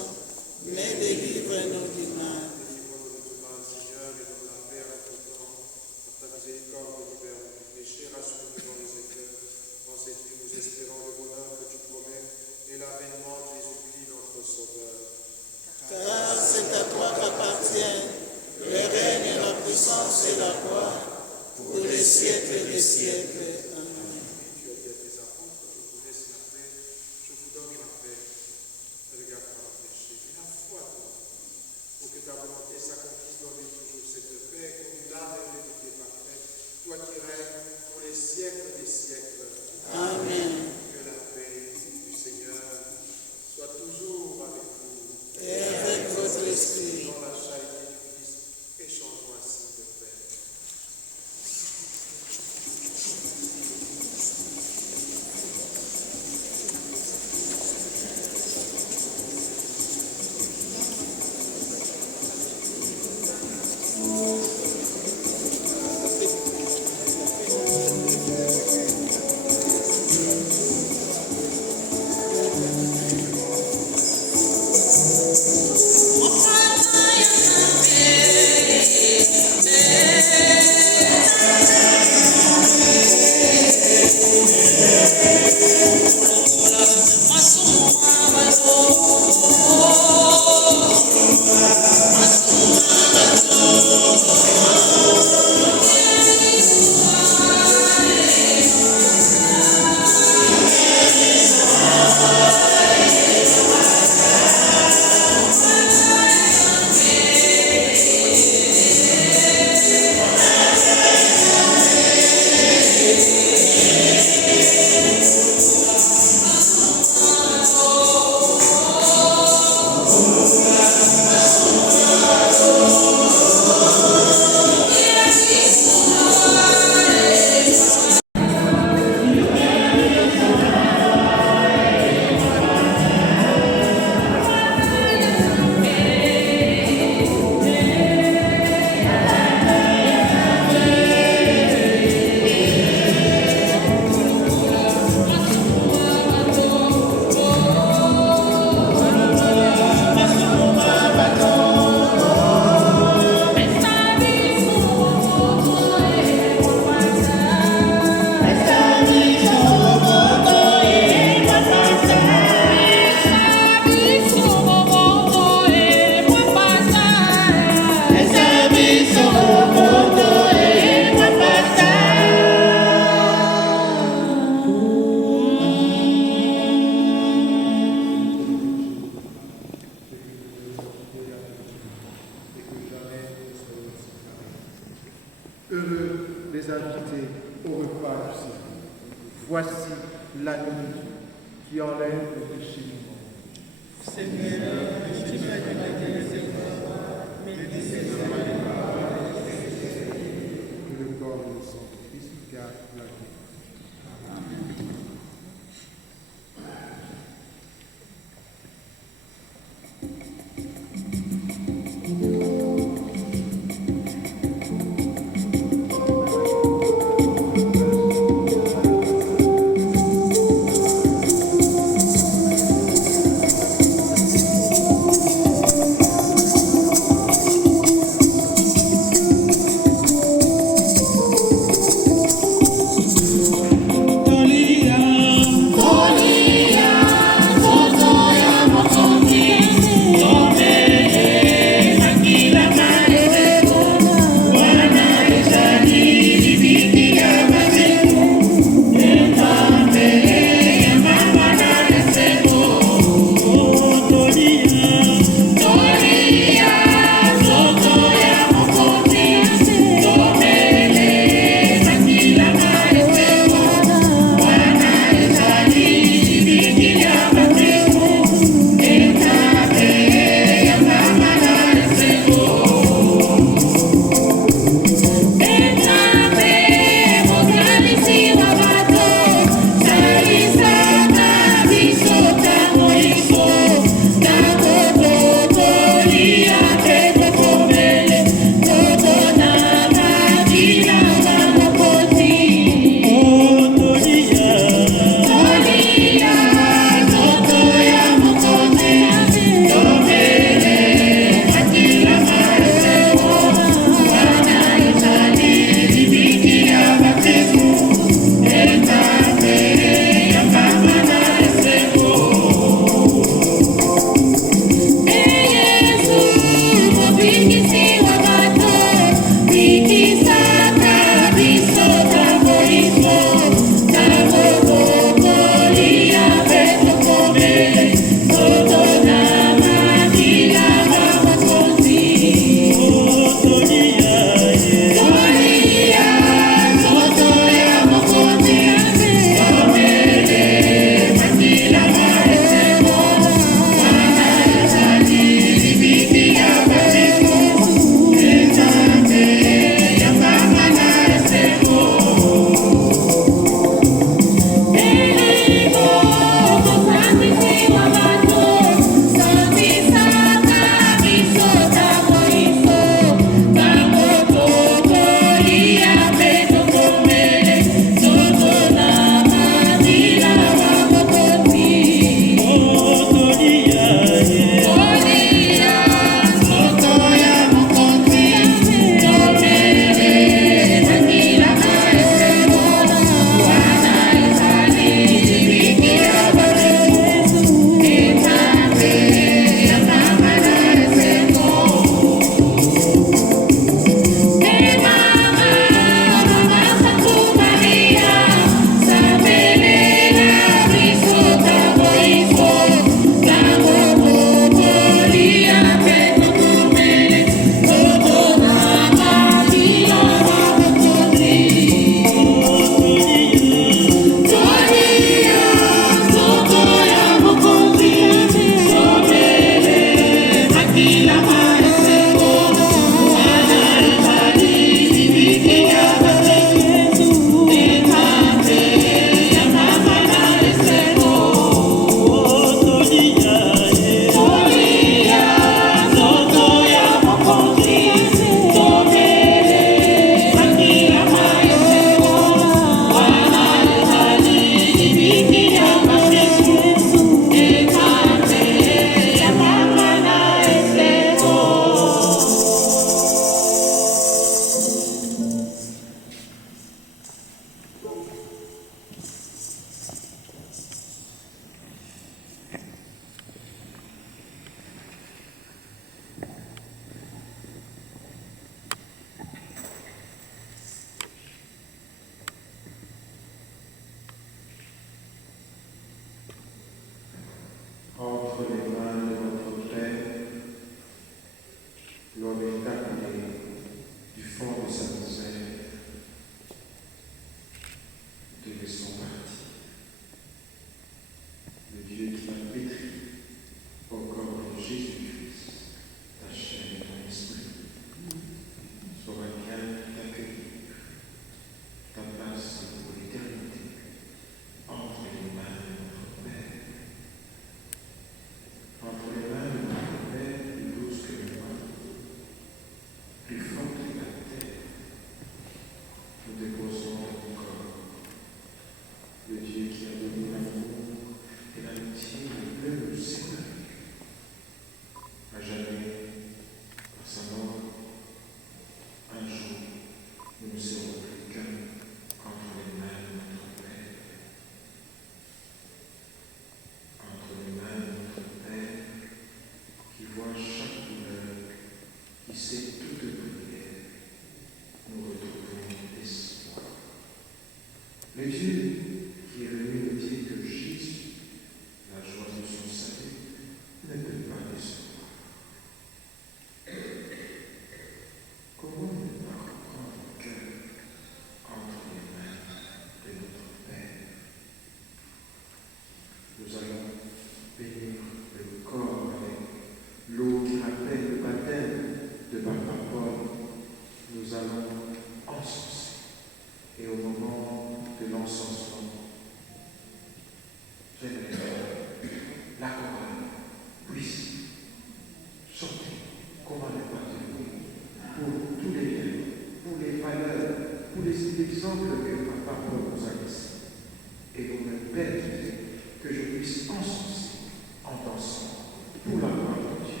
et vous me permettez que je puisse encenser en dansant pour la gloire de Dieu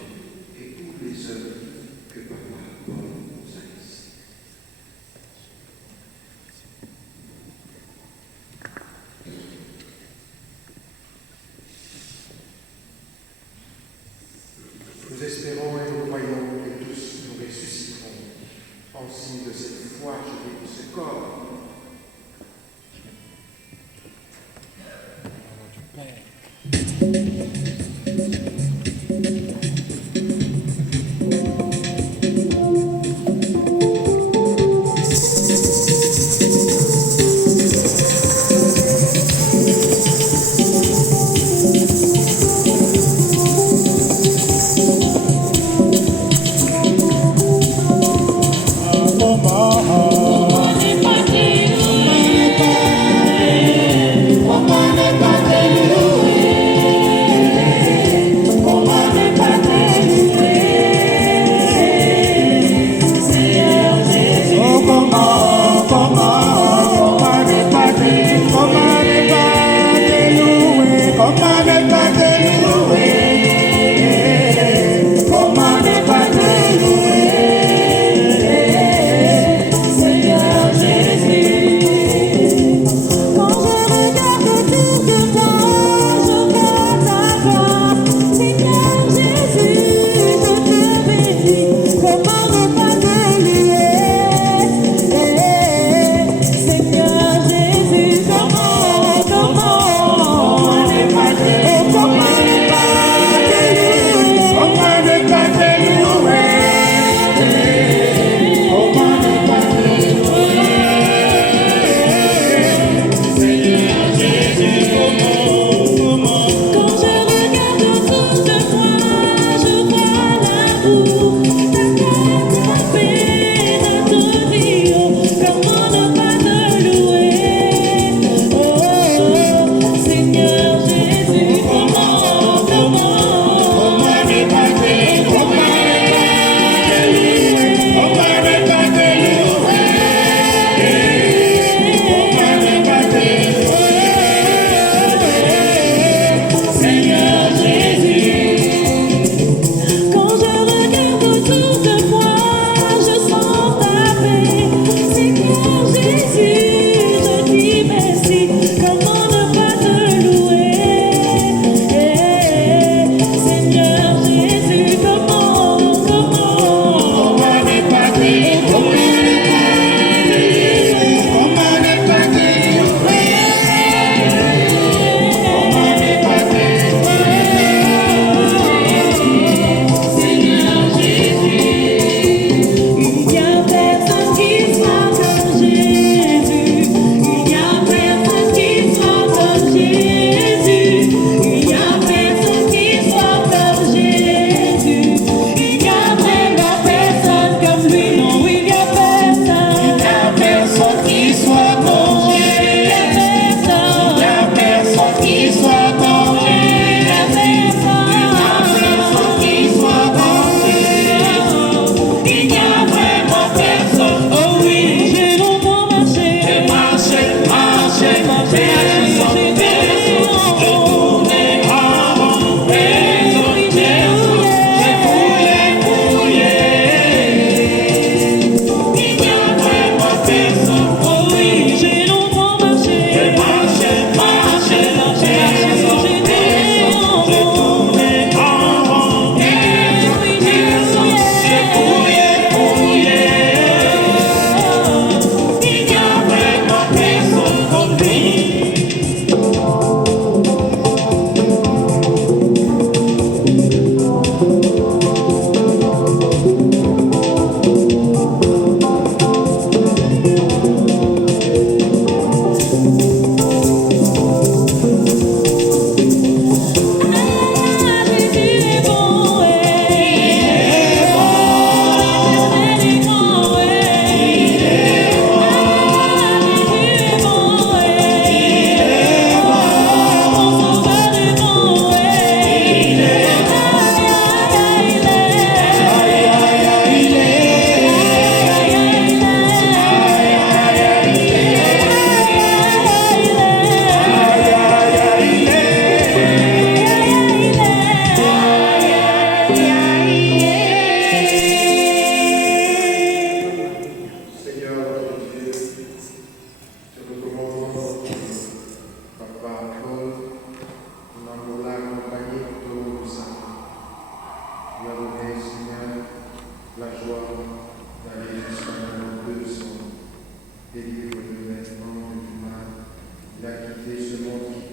et pour les œuvres que Papa Paul nous a laissées. Nous espérons et nous croyons que tous nous ressusciterons en signe de cette foi gelée de ce corps. Thank you.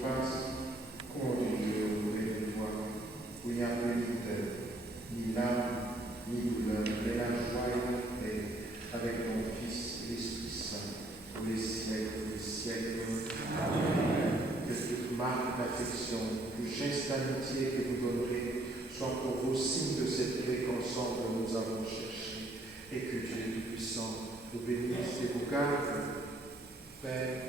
face, conduisez auprès de toi, où il n'y a plus ni tête, ni larmes, ni douleur, mais la joie et la paix avec ton Fils, l'Esprit Saint, pour les siècles des siècles. Amen. Que toute marque d'affection, tout geste d'amitié que vous donnerez soit pour vos signes de cette paix qu'ensemble nous avons cherché, et que Dieu Tout-Puissant vous bénisse et vous garde, Père,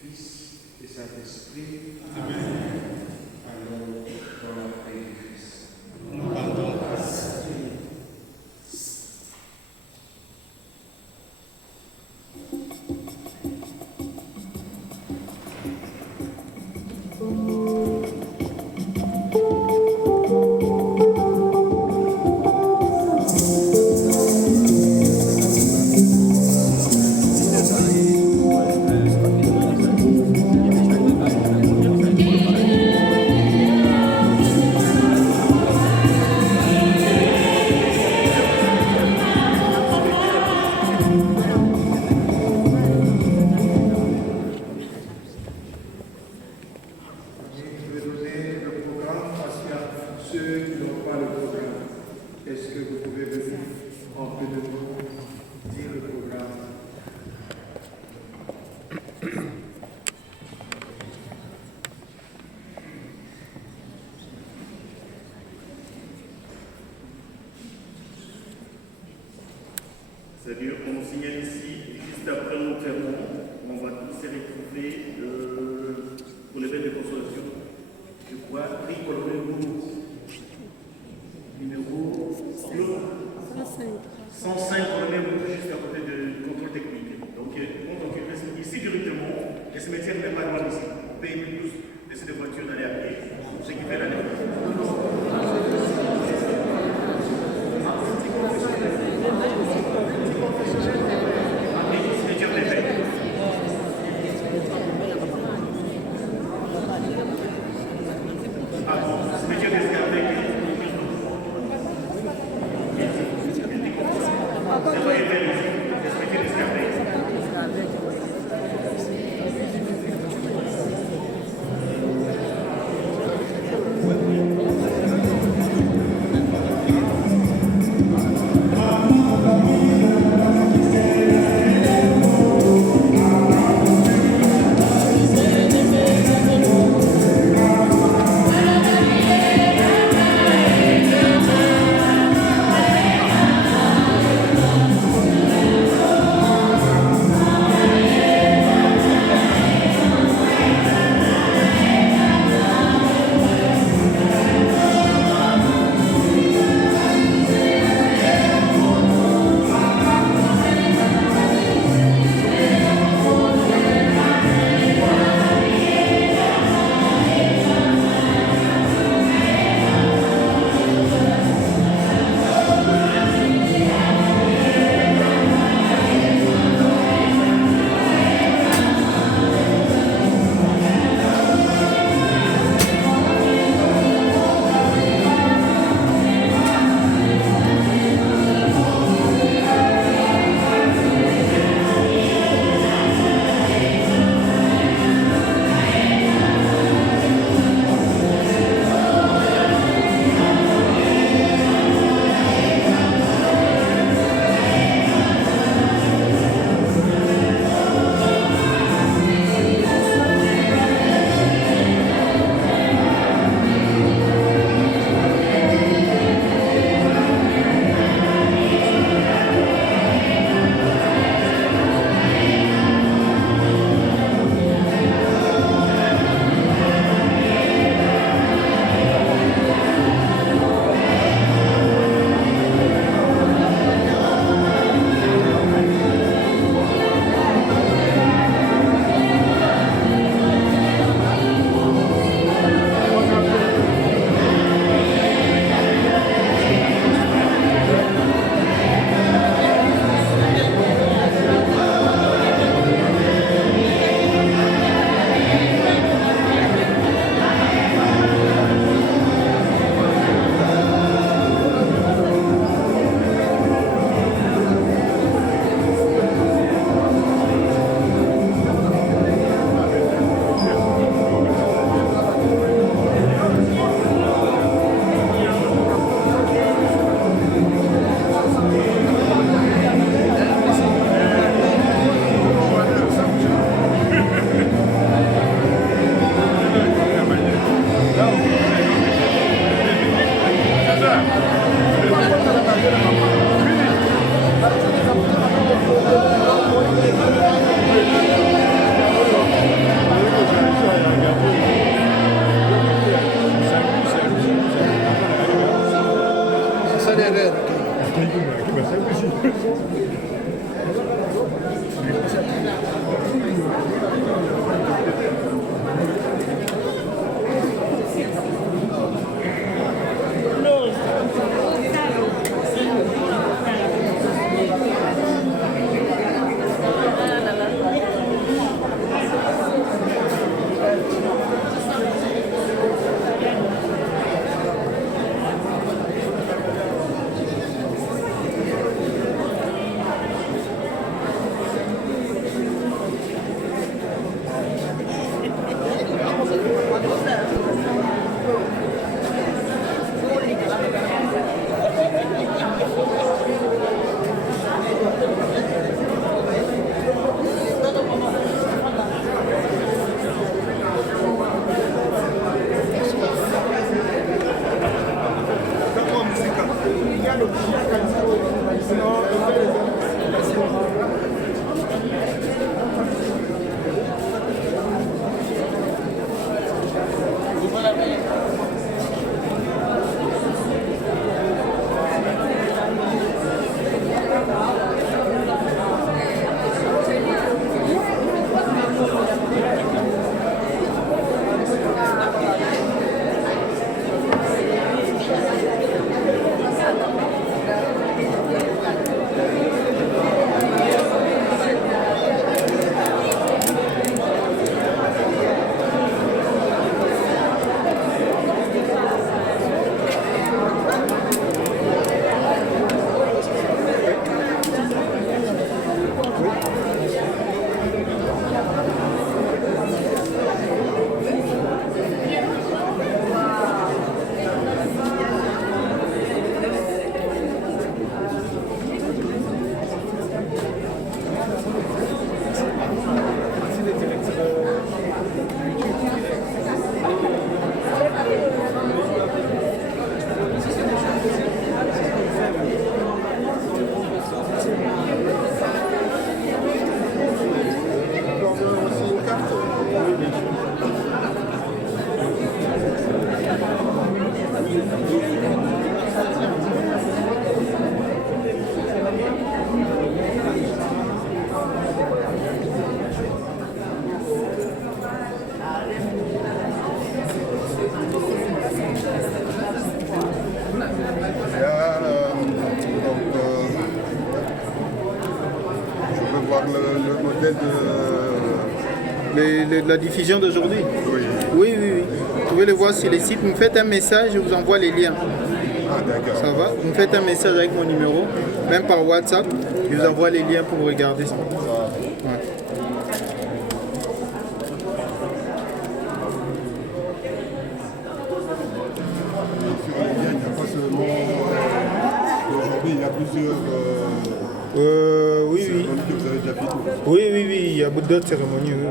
Fils et Saint-Esprit. Amen. Allons dans la paix du Christ. Nous rendons grâce. C'est-à-dire qu'on signale ici, juste après l'enterrement, on va tous se retrouver pour les fêtes de consolation. Je crois, tricoloré numéro 105 colonel juste à côté de contrôle technique. Donc, on occupe ici directement, le cimetière n'est pas loin ici. On paye plus laisser des voitures d'aller à pied, ce qui fait la différence. De la diffusion d'aujourd'hui. Oui. Oui. Vous pouvez le voir sur les sites. Vous me faites un message, je vous envoie les liens. Ah, d'accord. Ça va? Vous me faites un message avec mon numéro, même par WhatsApp. Je vous envoie les liens pour regarder ça. Ouais. Sur les liens, il n'y a pas seulement aujourd'hui, il y a plusieurs Oui. cérémonies que vous avez déjà fait. Oui, il y a beaucoup d'autres cérémonies. Oui.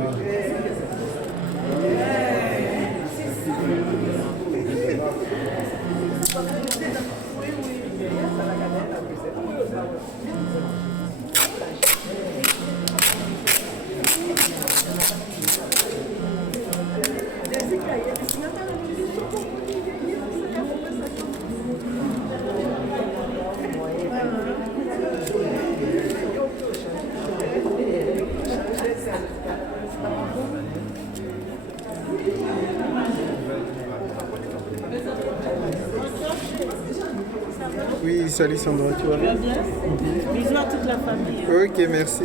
Oui, salut Sandra, tu vas bien? Bisous à toute la famille. Ok, merci.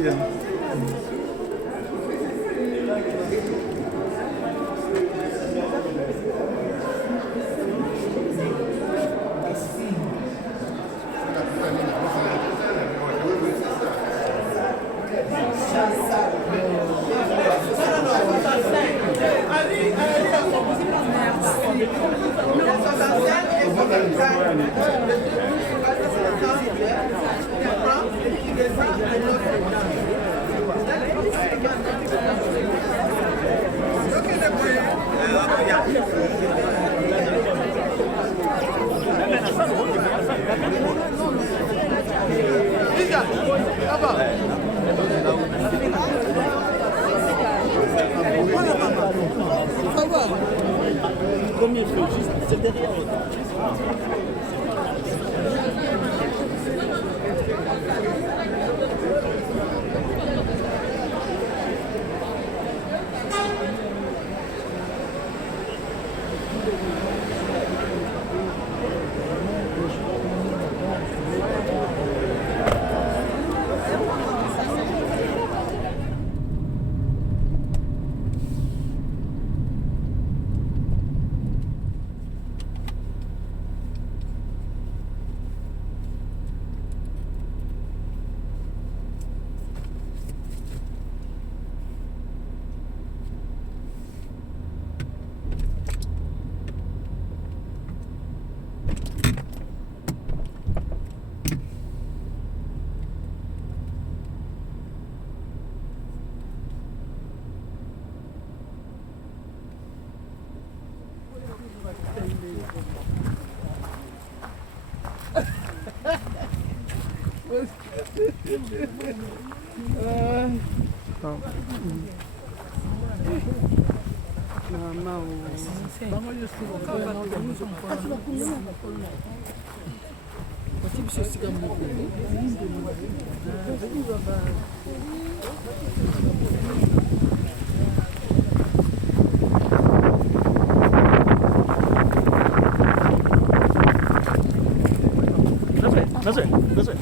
That's it.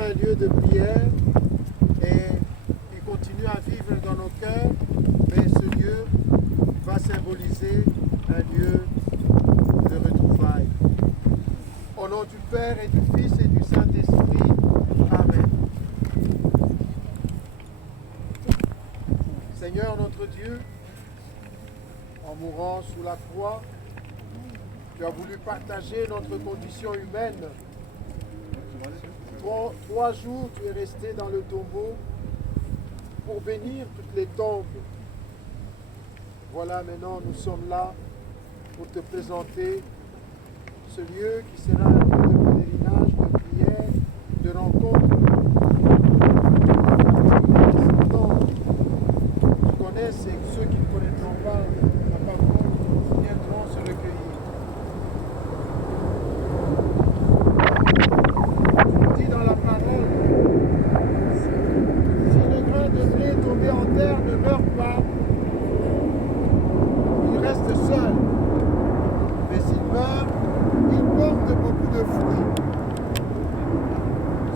Un lieu de prière et il continue à vivre dans nos cœurs, mais ce lieu va symboliser un lieu de retrouvailles. Au nom du Père et du Fils et du Saint-Esprit, Amen. Seigneur notre Dieu, en mourant sous la croix, tu as voulu partager notre condition humaine. 3 jours, tu es resté dans le tombeau pour bénir toutes les tombes. Voilà, maintenant, nous sommes là pour te présenter ce lieu qui sera un lieu de pèlerinage, de prière, de rencontre. Tu connais, c'est ceux qui ne connaîtront pas la parole viendront se recueillir. Dans la parole, si le grain de blé tombé en terre ne meurt pas, il reste seul. Mais s'il meurt, il porte beaucoup de fruits.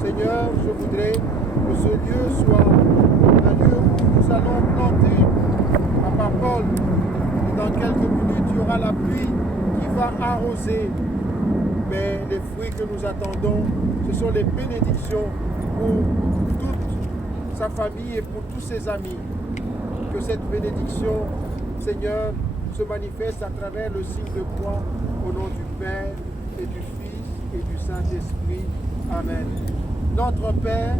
Seigneur, je voudrais que ce lieu soit un lieu où nous allons planter à parole. Et dans quelques minutes, il y aura la pluie qui va arroser. Mais les fruits que nous attendons, ce sont les bénédictions pour toute sa famille et pour tous ses amis. Que cette bénédiction, Seigneur, se manifeste à travers le signe de croix au nom du Père et du Fils et du Saint-Esprit. Amen. Notre Père,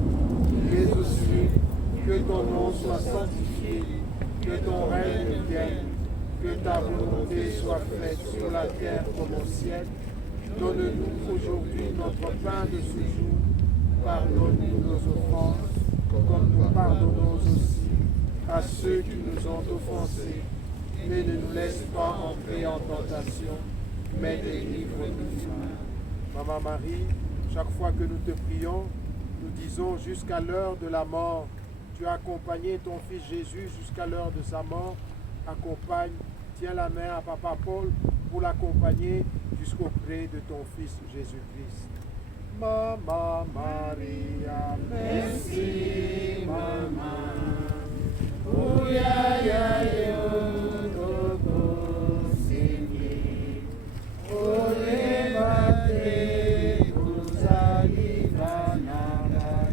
qui es aux cieux, que ton nom soit sanctifié, que ton règne vienne, que ta volonté soit faite sur la terre comme au ciel. Donne-nous aujourd'hui notre pain de ce jour. Pardonne-nous nos offenses, comme nous pardonnons aussi à ceux qui nous ont offensés. Mais ne nous laisse pas entrer en tentation, mais délivre-nous du mal. Maman Marie, chaque fois que nous te prions, nous disons jusqu'à l'heure de la mort. Tu as accompagné ton Fils Jésus jusqu'à l'heure de sa mort. Accompagne, tiens la main à Papa Paul pour l'accompagner jusqu'auprès de ton Fils Jésus-Christ. Maman Maria, merci, maman. Ouya ya yo todo sini. Ole mate uzali banana.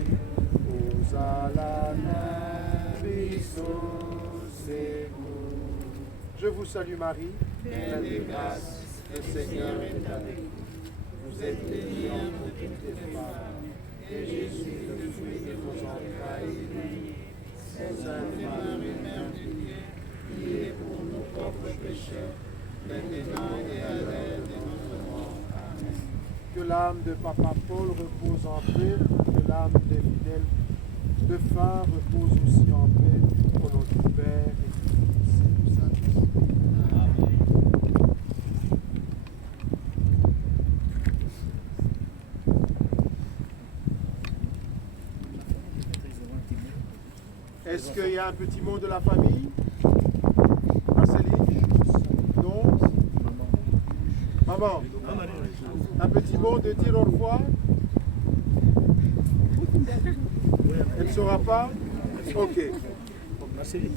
salue Marie, pleine de grâce, le Seigneur est avec vous. Vous êtes bénie entre toutes les femmes, et Jésus, le fruit de vos entrailles, est béni. Sainte Marie, Mère de Dieu, priez pour nos pauvres pécheurs, maintenant et à l'heure de notre mort. Amen. Que l'âme de Papa Paul repose en paix, que l'âme des fidèles de fin repose aussi en paix, au nom du Père et du Fils et du Saint-Esprit. Amen. Est-ce qu'il y a un petit mot de la famille? Marceline? Non? Maman? Un petit mot de dire au revoir? Elle ne saura pas? Ok. Marceline.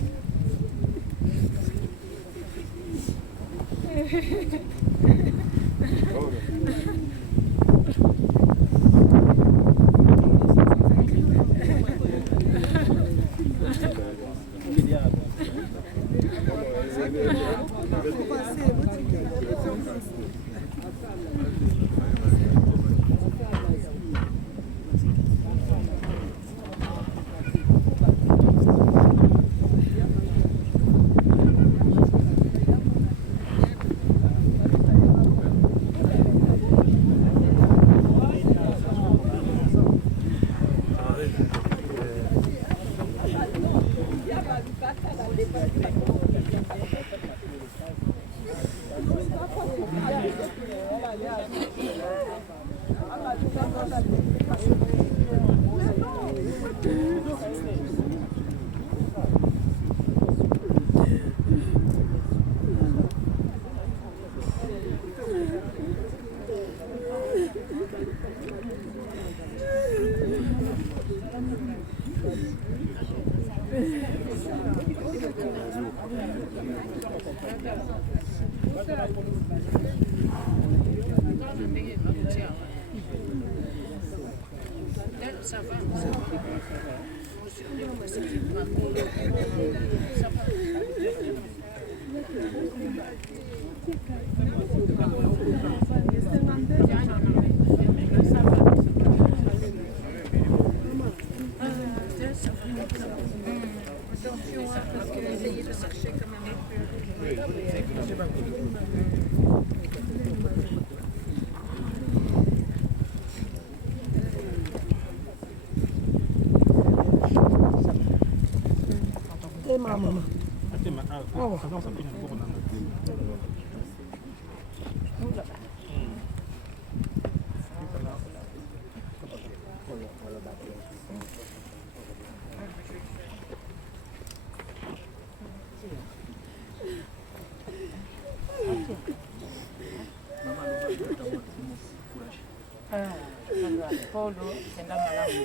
Paulo enda malamu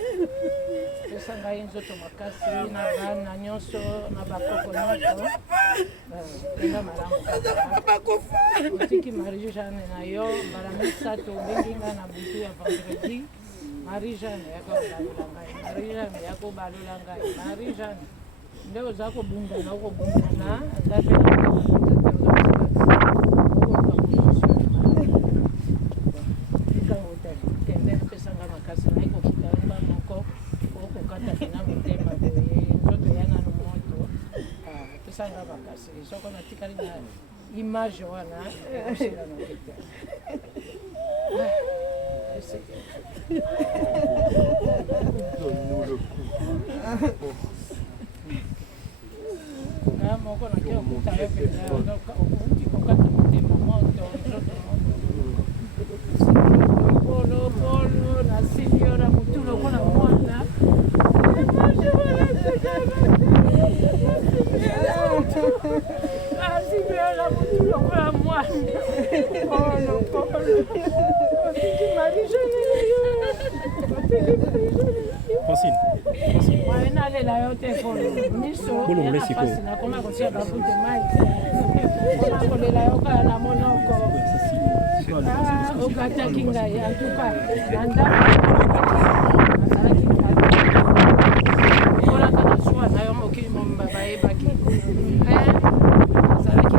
pesa ngai nzoto makasi na bana nyonso na bakoko nyonso enda malamu otiki Marie Jeanne na yo mbala misato obengi nga na butu ya vendredi. Marie Jeanne yakobalola ngai, Marie Jeanne yakobalola ngai, Marie Jeanne nde oza kobundana okobundana sanga makasi soko natikali na image wana ekosila na kete na moko nakia okuta yo pena okokata motema moto nzoto moto polo nasimbi yo na motu lokola mwana image wana la moto kwa mwana polo Marie Jeanne Francine mwana lela yote polo miso na pasi na koma kosia babute mai koma kolela yoka na monoko okataki ngai antuka nanda azalaki na swa na yo mokili momba bayebaki azalaki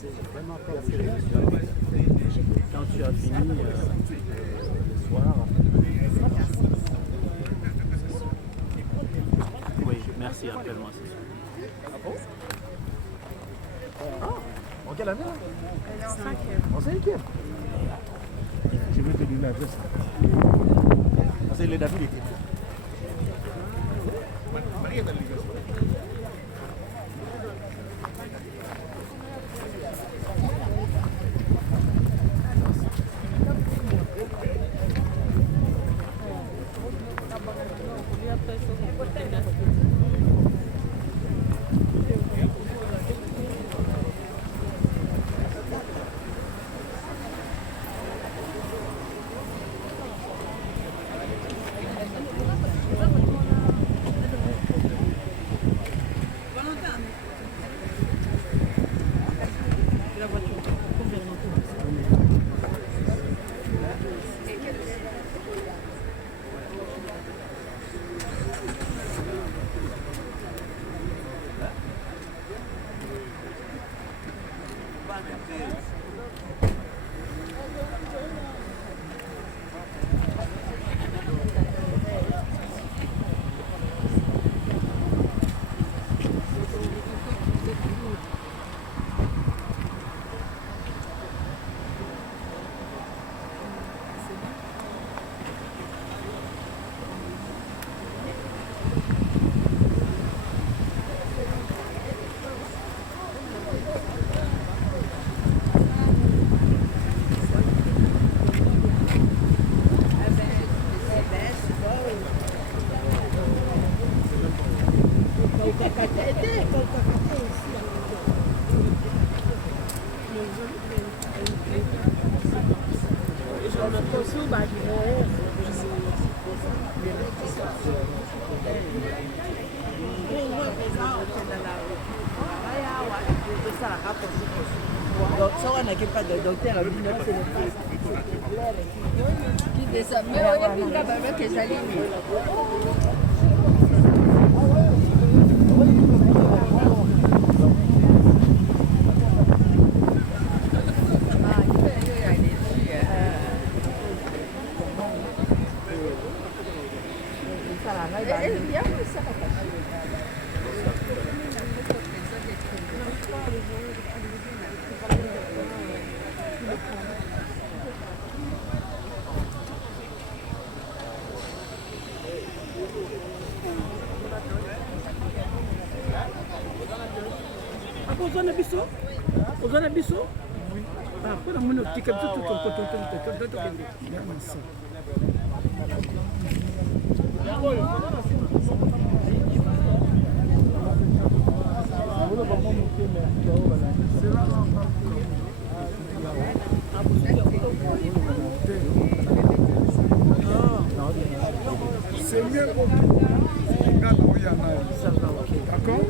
c'est vraiment comme ce que je suis arrivé. Quand tu as fini le soir. Oui, merci, appelle-moi, c'est sûr. Ah bon? En quelle année? Elle est en 5e. En 5e? Je vais te donner l'adresse. C'est les David étaient. Ozana biso? Oui. Ah, pour la monnaie, tu as tout C'est mieux pour d'accord?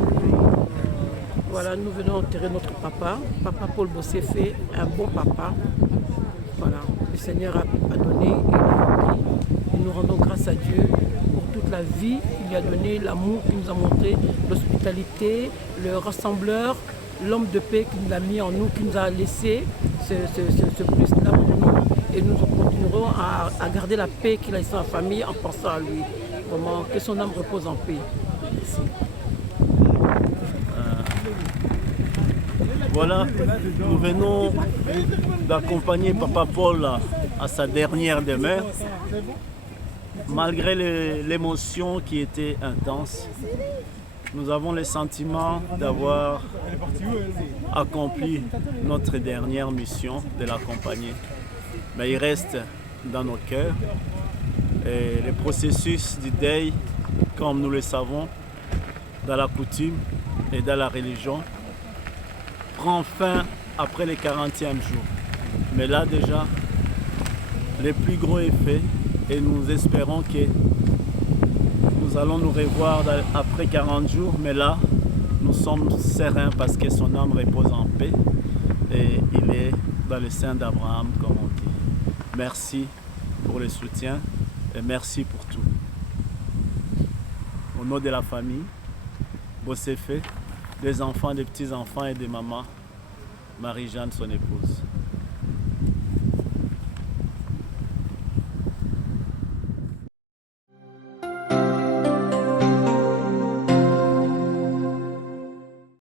Voilà, nous venons enterrer notre papa. Papa Paul Bossé fait un bon papa. Voilà, le Seigneur a donné et il a rempli. Et nous rendons grâce à Dieu pour toute la vie qu'il lui a donné, l'amour qu'il nous a montré, l'hospitalité, le rassembleur, l'homme de paix qu'il nous a mis en nous, qui nous a laissé ce plus là pour nous. Et nous continuerons à garder la paix qu'il a laissée en famille en pensant à lui. Vraiment, que son âme repose en paix. Merci. Voilà, nous venons d'accompagner Papa Paul à sa dernière demeure. Malgré l'émotion qui était intense, nous avons le sentiment d'avoir accompli notre dernière mission de l'accompagner. Mais il reste dans nos cœurs. Et le processus du deuil, comme nous le savons, dans la coutume et dans la religion, prend fin après le 40e jour. Mais là déjà, le plus gros est fait et nous espérons que nous allons nous revoir après 40 jours. Mais là, nous sommes sereins parce que son âme repose en paix et il est dans le sein d'Abraham, comme on dit. Merci pour le soutien et merci pour tout. Au nom de la famille, Bossé fait, des enfants, des petits-enfants et des mamans, Marie-Jeanne, son épouse.